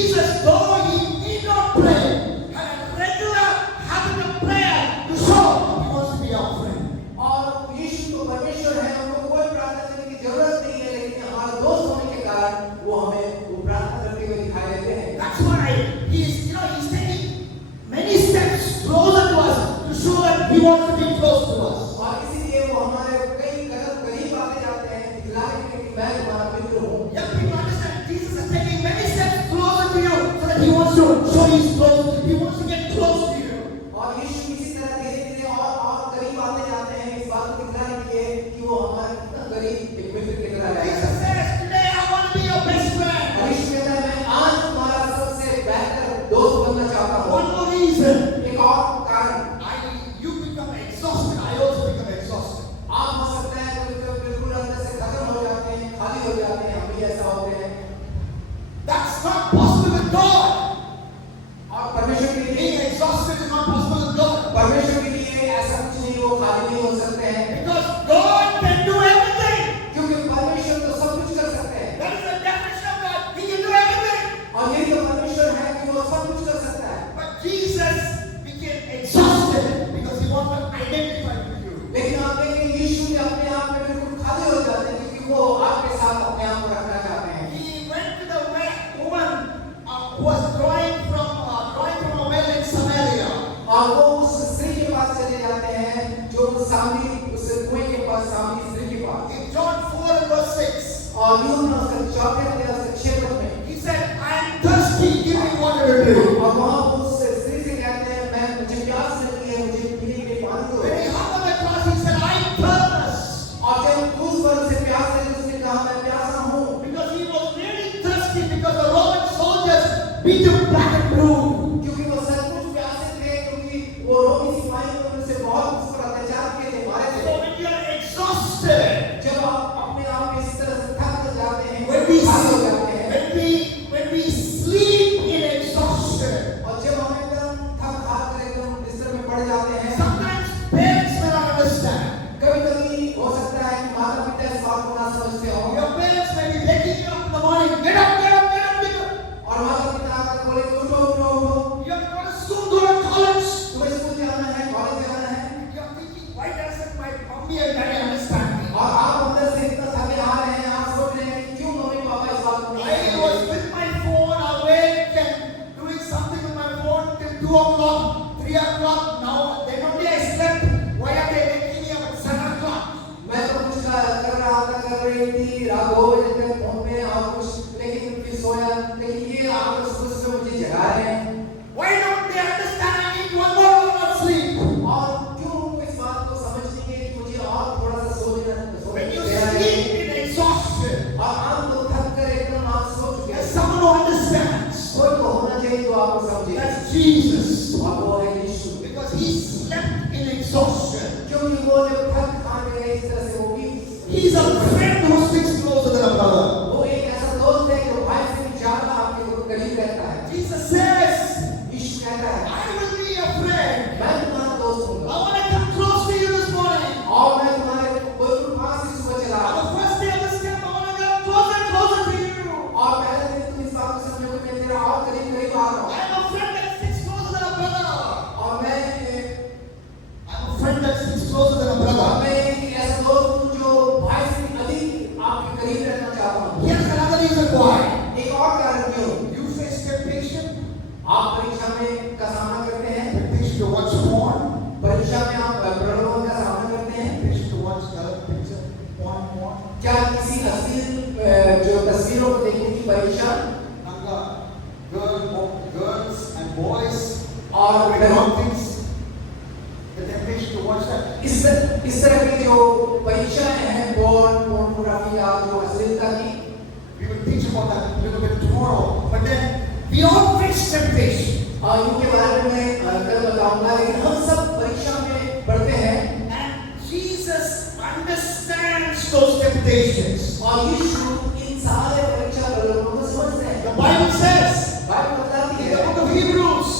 Jesus, though he need not pray, had a regular habit of prayer to show he wants to be our friend. और यीशु तो परमेश्वर है, उनको कोई प्रार्थना करने की जरूरत नहीं है, लेकिन हमारा दोस्त होने के कारण वो हमें वो प्रार्थना करते हुए दिखाई देते हैं। That's why he's taking many steps closer to us to show that he wants to be close to us. और इसीलिए वो हमारे कई कदम करीब आते जाते हैं, दिखलाने के लिए कि मैं तुम्हारा मित्र हूँ। Young people understand Jesus is taking many steps closer to you so that he wants to show he's close. He wants to get close to you. और यीशु इसी तरह धीरे-धीरे और करीब आते जाते हैं इस बात को दिखलाने के लिए कि वो हमारे कितना करीब एक मित्र की तरह Jesus रहेगा। says, today I want to be your best friend. और यीशु कहता है मैं आज तुम्हारा सबसे बेहतर दोस्त बनना चाहता हूँ। One more reason. एक और कारण, You become exhausted. I also become exhausted. आप हो सकता है कि बिल्कुल अंदर से खत्म हो जाते हैं, खाली हो जाते हैं, हम भी ऐसा होते हैं। That's not possible with God. और परमेश्वर के लिए Being exhausted is not possible with God. परमेश्वर के लिए ऐसा कुछ नहीं, वो खाली नहीं हो सकते हैं, Because God can do everything. क्योंकि परमेश्वर तो सब कुछ कर सकते हैं। That is the definition of God. He can do everything. और यही तो परमेश्वर है कि वो सब कुछ कर सकता है। But Jesus became exhausted because he wants to identify with you. लेकिन आप देखेंगे यीशु ने अपने आप में बिल्कुल खाली हो जाते हैं, क्योंकि वो आपके साथ अपने आप को रखना चाहते हैं। He went to the woman who was drawing from a well in Samaria. और वो उस स्त्री के पास चले जाते हैं जो सामने उस कुएं के पास, सामने स्त्री के पास। In John 4 and verse 6, और यूहन्ना उसके 4 अध्याय उसके 6 पद में he said, I am thirsty, give me water to drink. और वहाँ वो उस स्त्री से कहते हैं मैं मुझे प्यास लगी है, मुझे पीने के लिए पानी दो। When he hung on the cross, he said, I thirst. और जब क्रूस पर उसे प्यास लगी, उसने कहा मैं प्यासा हूँ, Because he was really thirsty because the Roman soldiers beat him black and blue. क्योंकि वो सचमुच प्यासे थे, क्योंकि वो रोमी सिपाही ने उनसे बहुत उस पर अत्याचार किए थे, मारे थे। So when you are exhausted, जब आप अपने आप में इस तरह से थक जाते हैं, when we खाली हो जाते हैं, when we sleep in exhaustion, और जब हम एकदम थक हार कर एकदम बिस्तर में पड़ जाते हैं, sometimes parents may not understand. कभी-कभी हो सकता है कि माता-पिता इस बात को ना समझते हों, Your parents may be waking you up in the morning, get up, get up, get up, get up. और माता-पिता आकर बोले उठो उठो उठो, You have to go to school, go to college. तुम्हें स्कूल जाना है, कॉलेज जाना है, You are thinking, why doesn't my mommy and daddy understand me? और आप अंदर से इतना थके आ रहे हैं, आप सोच रहे हैं कि क्यों मम्मी पापा इस बात को नहीं I समझते? was with my phone awake and doing something with my phone till 2 o'clock, 3 o'clock. Now then only I slept. Why are they waking me up at 7 o'clock? मैं तो कुछ कर रहा था, कर रही थी, रात 2 बजे तक फोन पे और कुछ, लेकिन फिर सोया, लेकिन ये आप सुबह सुबह मुझे जगा रहे हैं। Why don't they understand I need one more hour of sleep? और क्यों उनको इस बात को समझ नहीं है कि मुझे और थोड़ा सा सोने When you देना है। sleep in exhaustion, और आप तो थक कर एकदम आप सो चुके there's हैं। someone who understands. कोई तो होना चाहिए जो आपको समझे। That's Jesus. और वो है यीशु। Because he slept in exhaustion. क्योंकि वो जब थक हार गए इस तरह से वो भी, He's a friend who sticks closer than a brother. वो एक ऐसा दोस्त है जो भाई से भी ज्यादा आपके करीब रहता है। Jesus says, यीशु कहता है I will be your friend. मैं तुम्हारा दोस्त हूँ I want to come close to you this morning. और मैं तुम्हारे बिल्कुल पास ही सुबह चला On the first day of this camp, I want to get closer and closer to you. और पहले दिन तुम इस बात को समझोगे मैं तेरा और करीब करीब आ रहा हूँ। I am a friend that sticks closer than a brother. और मैं I'm a friend that sticks closer than a brother. मैं एक ऐसा दोस्त हूँ जो भाई से अधिक आपके करीब रहना चाहता हूँ। Here's another reason why. एक और कारण क्यों? You face temptation. आप परीक्षा में का सामना करते हैं, Temptation to watch porn. परीक्षा में आप प्रलोभन का सामना करते हैं। Temptation to watch picture porn. क्या किसी अश्लील जो तस्वीरों को देखने की परीक्षा Nanga, girls and boys और doing wrong things. The temptation to watch that. इस तरह की जो परीक्षाएं हैं पोर्नोग्राफी या जो अश्लीलता की, We will teach about that a little bit tomorrow. But then we all face temptation. और इनके बारे में मैं कल बताऊंगा, लेकिन हम सब परीक्षा में पढ़ते हैं And Jesus understands those temptations. और यीशु इन सारे परीक्षा प्रलोभनों को समझते हैं। The Bible says बाइबल बताती in the है book of Hebrews,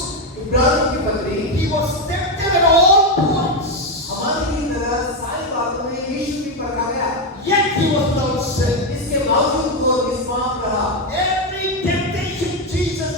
इब्रानियों की पत्री he was tempted at all points, हमारी ही तरह सारी बातों में यीशु भी परखा गया, yet he was without sin. इसके बावजूद वो निष्पाप रहा। Every temptation Jesus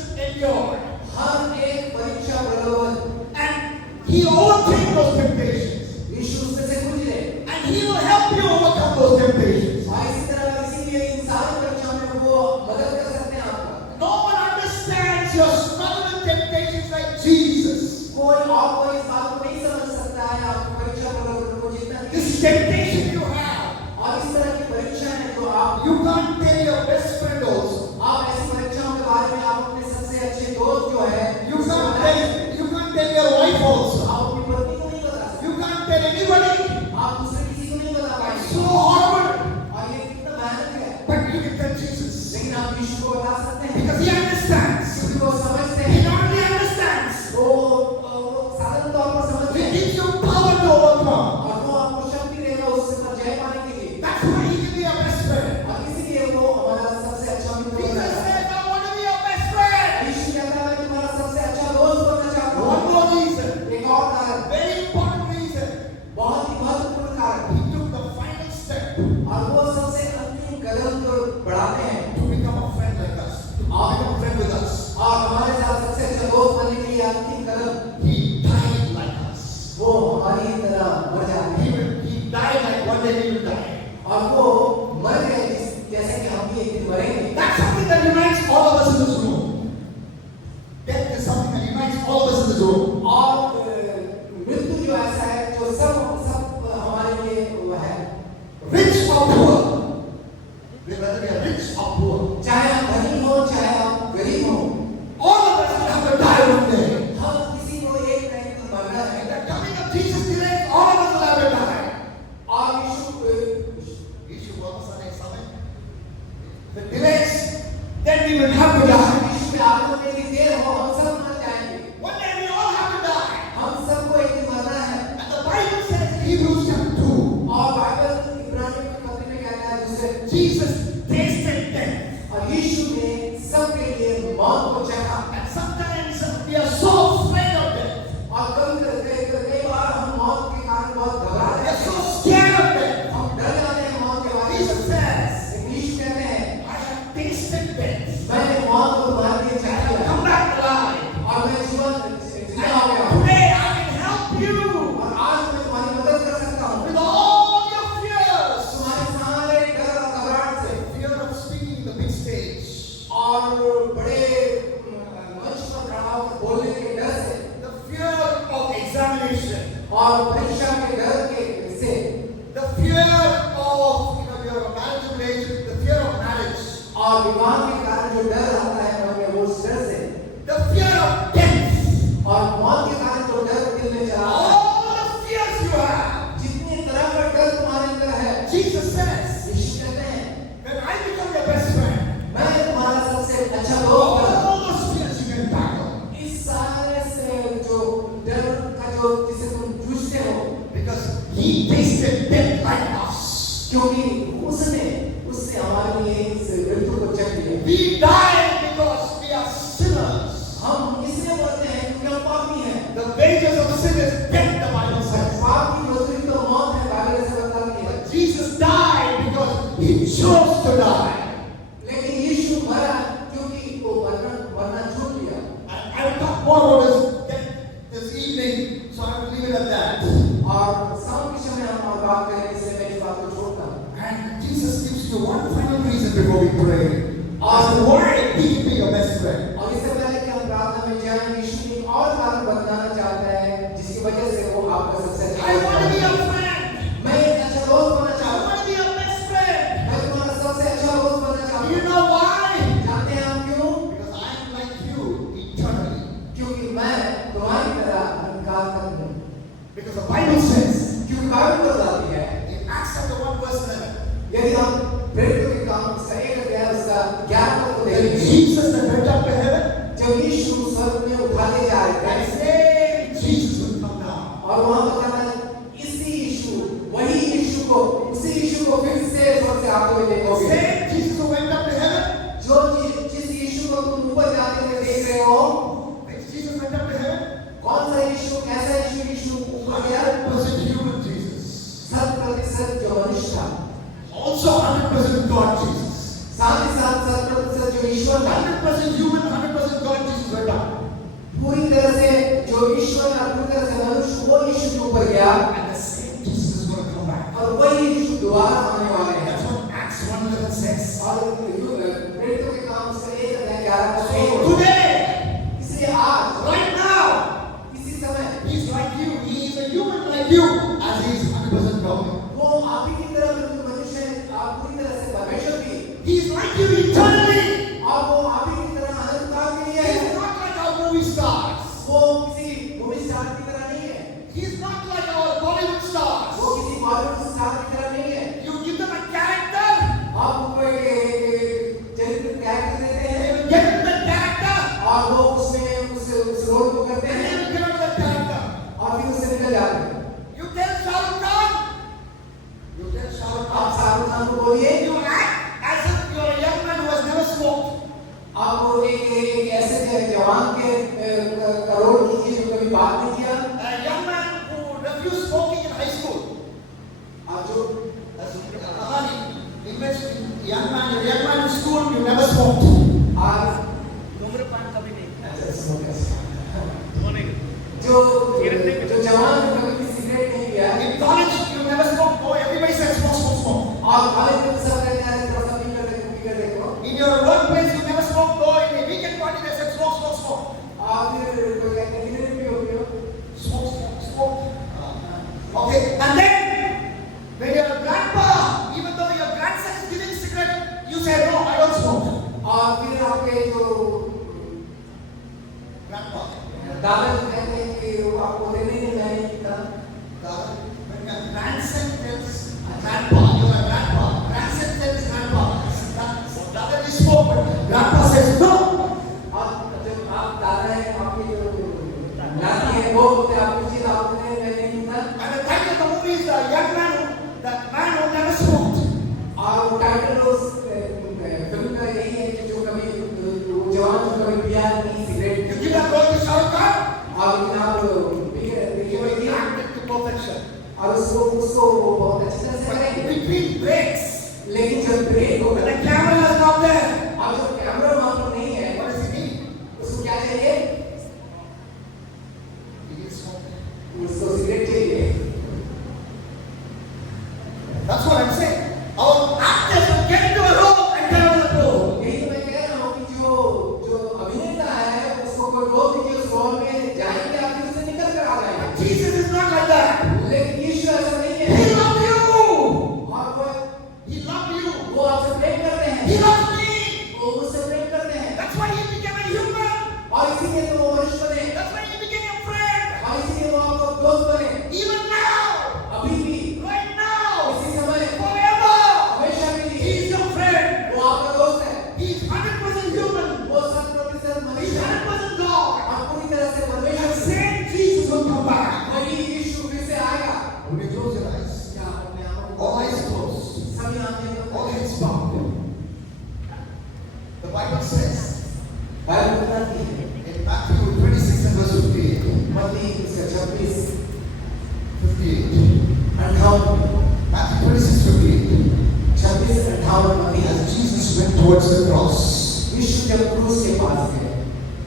like Jesus. कोई और कोई इस बात को नहीं समझ सकता है आपकी परीक्षा को जितना This temptation you have, और इस तरह की परीक्षा है जो आप you can't tell your best friend also. आप ऐसी परीक्षाओं के बारे में आप अपने सबसे अच्छे दोस्त जो है You can't tell your wife also. आप अपनी पत्नी को नहीं बता सकते You can't tell anybody. आप दूसरे किसी को नहीं बता पाएंगे So horrible. और ये कितना भयानक है But you can tell Jesus. लेकिन आप यीशु को बता सकते हैं Because he understands. क्योंकि वो समझते He हैं not only understands, वो साधारण तौर पर समझते he हैं gives you power to overcome. और वो आपको शक्ति देगा उससे पर जय पाने के लिए That's why he can be your best friend. और इसीलिए वो हमारा सबसे अच्छा मित्र Jesus होता है said, I want to be your best friend. यीशु कहता है मैं तुम्हारा सबसे अच्छा दोस्त बनना चाहता One हूँ more reason, एक और कारण very important reason. बहुत ही महत्वपूर्ण कारण He took the final step और वो सबसे अंतिम कदम जो बढ़ाते हैं to become a friend like us, to become a friend with us. और हमारे साथ सबसे अच्छा दोस्त बनने के लिए अंतिम कदम He died like us. वो हमारी ही तरह मर जाते हैं He died like one day he will die. और वो मर गए जैसे कि हम भी एक दिन मरेंगे That's something that unites all of us in this room. Death is something that unites all of us in this room. और मृत्यु जो ऐसा है जो सब हमारे लिए वो है Rich or poor, whether we are rich or poor, चाहे आप धनी हो चाहे आप गरीब हो all of us will have to die one day. हम किसी को एक नहीं तो मरना है The coming of Jesus delays, all of us will have to die. और Issue was on a summit. The delays, then we will have to die. यीशु के आगमन में की देर हो हम सब मर जाएंगे One day we all have to die. हम सबको एक दिन मरना है And the Bible says in Hebrews chapter 2, और बाइबल इब्रानियों की पत्री में कहता है दूसरे Jesus tasted death. और यीशु ने सबके लिए मौत को चखा And sometimes we are so afraid of death. और कई बार हम मौत के कारण बहुत घबरा We जाते are so हैं scared of death. हम डर जाते हैं मौत के बारे Jesus में says, यीशु कहते हैं I have tasted death. मैंने मौत को तुम्हारे लिए I चखा have come back alive. और मैं जीवन जिंदा हो गया And today I can help you और आज मैं तुम्हारी मदद कर सकता हूँ with all your fears. तुम्हारे सारे डर और घबराहट से Fear of speaking in the big stage. और बड़े मंच पर खड़ा होकर बोलने के डर से The fear of examination. और परीक्षा के डर के से The fear of your marriage relationship. The fear of marriage. और विवाह के कारण जो डर आता है मन में वो उस डर से The fear of death. और मौत के कारण जो डर दिल में चला आता है All the fears you have. जितनी तरह का डर तुम्हारे अंदर है Jesus says, यीशु कहते हैं when I become your best friend, मैं तुम्हारा सबसे अच्छा दोस्त बनूं। all those fears you can tackle. इस सारे से जो डर का जो जिसे तुम जूझते हो Because he tasted death like us. क्योंकि उससे हमारे लिए इस मृत्यु को चख लिया We die because we are sinners. हम इसलिए मरते हैं क्योंकि हम पापी हैं The wages of sin is death, the Bible says. पाप की मजदूरी तो मौत है बाइबल ऐसा बताती है Jesus died because he chose to die. लेकिन यीशु मरा क्योंकि वो मरना चुन लिया And I will talk more about this evening, so I will leave it at that. और शाम के समय हम और बात करेंगे इसलिए मैं इस बात को छोड़ता हूँ And Jesus gives you one final reason before we pray. Ask why he can be your best friend. और इससे पहले कि हम प्रार्थना में जाएं यीशु एक और कारण बताना चाहता है जिसकी वजह से वो आपका सबसे I want to be your friend. मैं एक अच्छा दोस्त बनना I चाहता want to be your best friend. हूँ मैं तुम्हारा सबसे अच्छा दोस्त बनना Do चाहता you हूँ know why? जानते हैं हम क्यों Because I am like you eternally. क्योंकि मैं तुम्हारी तरह इनकार कर दूँ Because the Bible says क्योंकि बाइबल बताती है in Acts chapter 1 verse 11, यदि हम प्रेरितों के काम उसका एक अध्याय उसका 11 पद को that देखेंगे Jesus that went up to heaven, जब यीशु स्वर्ग में उठाए जा रहे that थे same Jesus will come down. और वहां पर कहता है इसी यीशु वही यीशु को उसी यीशु को फिर से स्वर्ग से आते हुए The देखोगे same Jesus who went up to heaven, जिस यीशु को तुम ऊपर जाते हुए देख रहे हो which Jesus went up to heaven, कौन सा यीशु कैसा यीशु ऊपर गया 100% human Jesus. 100% जो मनुष्य था Also 100% God Jesus. साथ ही साथ 100% जो ईश्वर था 100% human, 100% God Jesus went up. पूरी तरह से जो ईश्वर था पूरी तरह से मनुष्य वो यीशु के ऊपर गया And the same Jesus is going to come back. और वही यीशु दोबारा आने वाले हैं That's what Acts 1:11 says. और प्रेरितों के काम उसका 1 अध्याय 11 So today, इसलिए आज right now, कभी पिया नहीं cigarette You give up all the shout God. और लेकिन आप You will be acted to perfection. और उसको वो बहुत अच्छी तरह से But करेंगे between breaks, लेकिन जब ब्रेक when होगा the camera is not there, और जब कैमरा वहां पर नहीं है what does he need? उसको क्या चाहिए He needs something. उसको सिगरेट चाहिए That's what I'm saying. Our actors will get into a room and tell the room. यही तो मैं कह रहा हूँ कि जो अभिनेता है उसको कोई बोल दीजिए उस रोल में जाएंगे आप उससे निकल कर आ जाएंगे Jesus is not like that. लेकिन यीशु ऐसा नहीं He है loves you. और वो He loves you. वो आपसे प्रेम करते हैं He loves me. वो मुझसे प्रेम करते हैं That's why he became a human. और इसीलिए तो वो मनुष्य बने That's why he became a friend. और इसीलिए वो आपको दोस्त बने Even now, अभी भी right now, इसी समय forever, हमेशा के he लिए is your friend. वो आपका दोस्त है He is 100% human. वो 100% He is मनुष्य है 100% God. और पूरी तरह से And परमेश्वर से same Jesus will come back. वही यीशु फिर से आएगा Will you close your eyes? क्या आप अपने आंखों को All eyes closed. सभी आंखें All बंद heads bowed. The Bible says Bible बताती है in Matthew 26 and verse 58. मत्ती उसका 26 58. 58 Matthew 26, 58. 26 58 मत्ती As Jesus went towards the cross, यीशु जब क्रूस के पास गए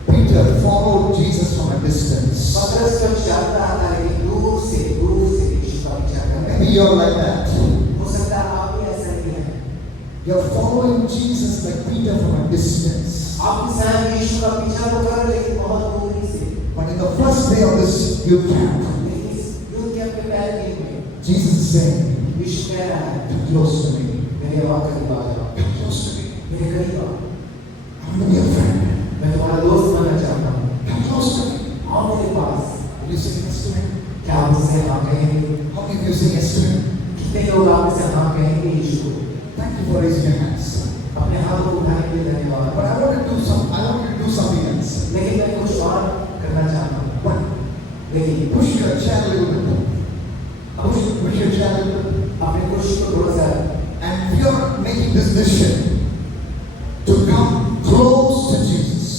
Peter followed Jesus from a distance. पतरस तो चलता आता लेकिन दूर से यीशु का पीछा कर रहे Maybe you're like that. हो सकता है आप भी ऐसा ही हैं You're following Jesus like Peter from a distance. आप इंसान यीशु का पीछा तो कर रहे लेकिन बहुत दूरी से But in the first day of this youth camp, लेकिन इस युद्ध के अपने पहले दिन में Jesus is saying, यीशु कह रहा है come close to me. मेरे आवाज करीब आ जाओ Come close to me. मेरे करीब आओ I want to be a friend. मैं तुम्हारा दोस्त बनना चाहता हूँ Come close to me. आओ मेरे पास Will you say yes to him? क्या आप उससे हाँ कहेंगे How many of you say yes to him? कितने लोग आप इससे हाँ कहेंगे यीशु को Thank you for raising your hands. अपने हाथ को उठाने के लिए धन्यवाद But I want you to do something else. लेकिन मैं कुछ और करना चाहता हूँ But लेकिन push your chair a little bit. Push your chair a little bit. अपने कुर्सी को थोड़ा सा And if you're making this decision to come close to Jesus,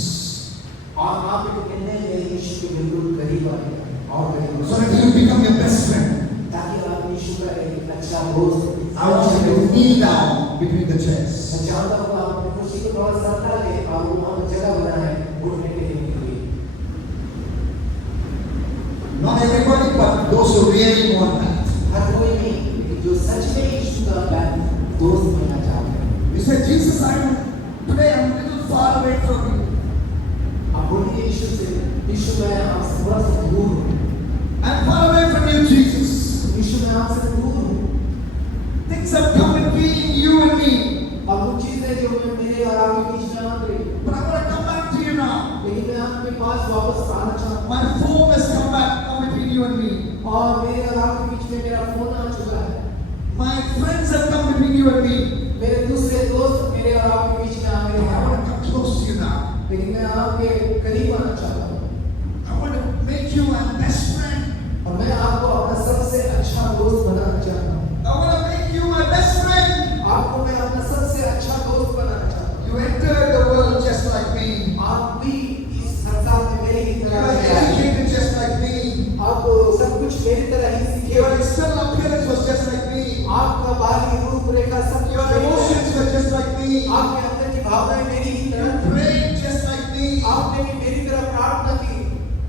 और आप एक निर्णय ले यीशु के बिल्कुल करीब आएगा और करीब so that you become your best friend, ताकि आप यीशु का एक अच्छा दोस्त I want you to kneel down between the chairs. मैं चाहता हूँ आप अपनी कुर्सी को थोड़ा सा हटा ले और वहाँ पर जगह बनाए घुटने टेकने के लिए Not everybody, but those who really want that. हर कोई नहीं लेकिन जो सच में यीशु का दोस्त बनना चाहते हैं You say, Jesus, today I'm a little far away from you. आप बोलिए यीशु से यीशु मैं आपसे थोड़ा सा दूर हूँ I'm far away from you, Jesus. यीशु मैं आपसे दूर हूँ Things have come between you and me. अब वो चीज़ है जो मैं मेरे और आपके बीच में आ गई But I want to come back to you now. लेकिन मैं आपके पास वापस आना चाहता हूँ My phone has come between you and me. और मेरे और आपके बीच में मेरा फोन आ चुका है My friends have come between you and me. मेरे दूसरे दोस्त मेरे और आपके बीच में आ But गए I हैं want to come close to you now. लेकिन मैं आपके करीब आना चाहता हूँ I want to make you my best friend. और मैं आपको अपना सबसे अच्छा दोस्त बनाना चाहता हूँ I want to make you my best friend. आपको मैं अपना सबसे अच्छा दोस्त बनाना चाहता हूँ You entered the world just like me. आप भी इस संसार में मेरी ही You तरह are से आए। educated just like me. आप सब कुछ मेरी तरह ही सीखे Your external appearance was just like me. आपका बाहरी रूपरेखा सब Your कुछ मेरी emotions तरह were just like me. है। आपके अंदर की भावनाएं मेरी ही You तरह prayed just like me. आपने भी मेरी तरह प्रार्थना की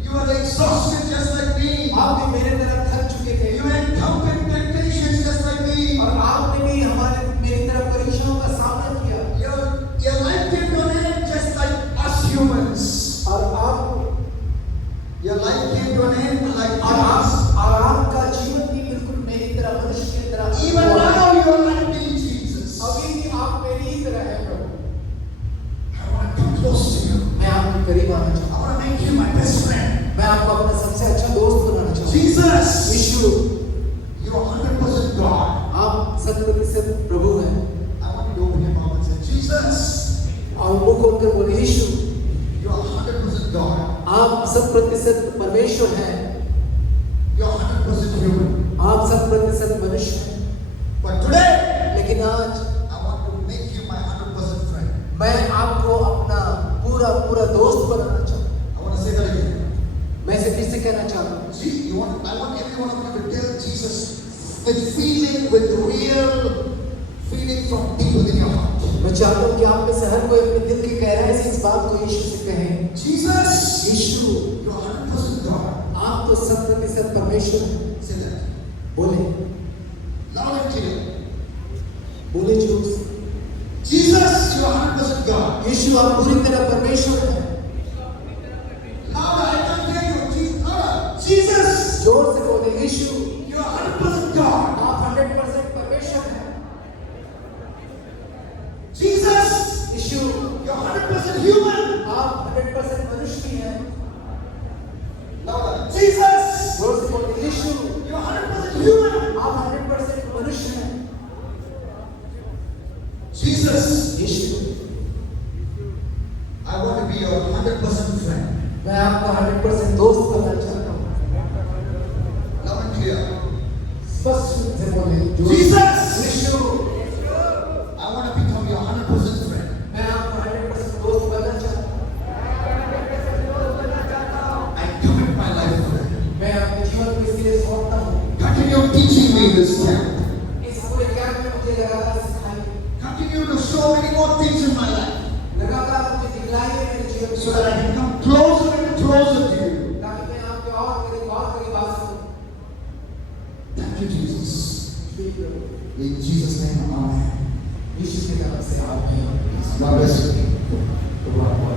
You were exhausted just like me. आप भी मेरे तरह थक चुके थे You encountered temptations just like me. और आपने भी मेरी तरह परीक्षाओं का सामना किया Your life came to an end just like us humans. और आप Your life came to an end like और us. आपका जीवन भी बिल्कुल मेरी तरह मनुष्य की तरह Even now you are like me, Jesus. अभी भी आप मेरी ही तरह है प्रभु I want to come close to you. मैं आपके करीब आना चाहता I want to make you my best friend. हूँ मैं आपको अपना सबसे अच्छा दोस्त बनाना चाहता हूँ Jesus, यीशु you are 100% God. आप 100% प्रभु हैं I want you to open your mouth and say, Jesus, और मुंह खोलकर बोले यीशु you are 100% God. आप 100% परमेश्वर हैं You are 100% human. आप 100% मनुष्य हैं But today, लेकिन आज I want to make you my 100% friend. मैं आपको अपना पूरा पूरा दोस्त बनाना चाहता हूँ। I want to say that again. मैं इसे फिर से कहना चाहता हूँ। I want every one of you to tell Jesus with feeling, with real feeling from deep within your heart. मैं चाहता हूँ कि आप में से हर कोई अपने दिल की गहराई से इस बात को यीशु से कहे, Jesus, यीशु, you are 100% God. आप तो 100% परमेश्वर हैं। Say that. बोले, Loud and clear. बोले जोर से। Jesus, you are 100% God. यीशु, आप पूरी तरह परमेश्वर हैं। Louder, I can't hear you. Louder. Jesus, जोर से बोले, यीशु, you are 100% God. आप 100% परमेश्वर हैं। Jesus, यीशु, you are 100% human. आप 100% मनुष्य भी हैं। Louder. Jesus, जोर से बोले, यीशु, you are 100% human. आप 100% मनुष्य हैं। Jesus, यीशु, I want to be your 100% friend. मैं आपका 100% दोस्त बनना चाहता हूँ। Loud and clear. स्पष्ट रूप से बोले, जोर से। Jesus, यीशु, I want to become your 100% friend. मैं आपका 100% दोस्त बनना चाहता हूँ। I commit my life to that. मैं अपने जीवन को इसके लिए सौंपता हूँ। Continue teaching me this camp. इस पूरे ज्ञान में मुझे लगातार सिखाइए। Continue to show many more things in my life लगातार मुझे दिखलाइए मेरे जीवन so that I can come closer and closer to you. ताकि मैं आपके और करीब आ सकूं। Thank you, Jesus. ठीक है। In Jesus' name, Amen. यीशु के नाम से आमीन। God bless you. तो आपको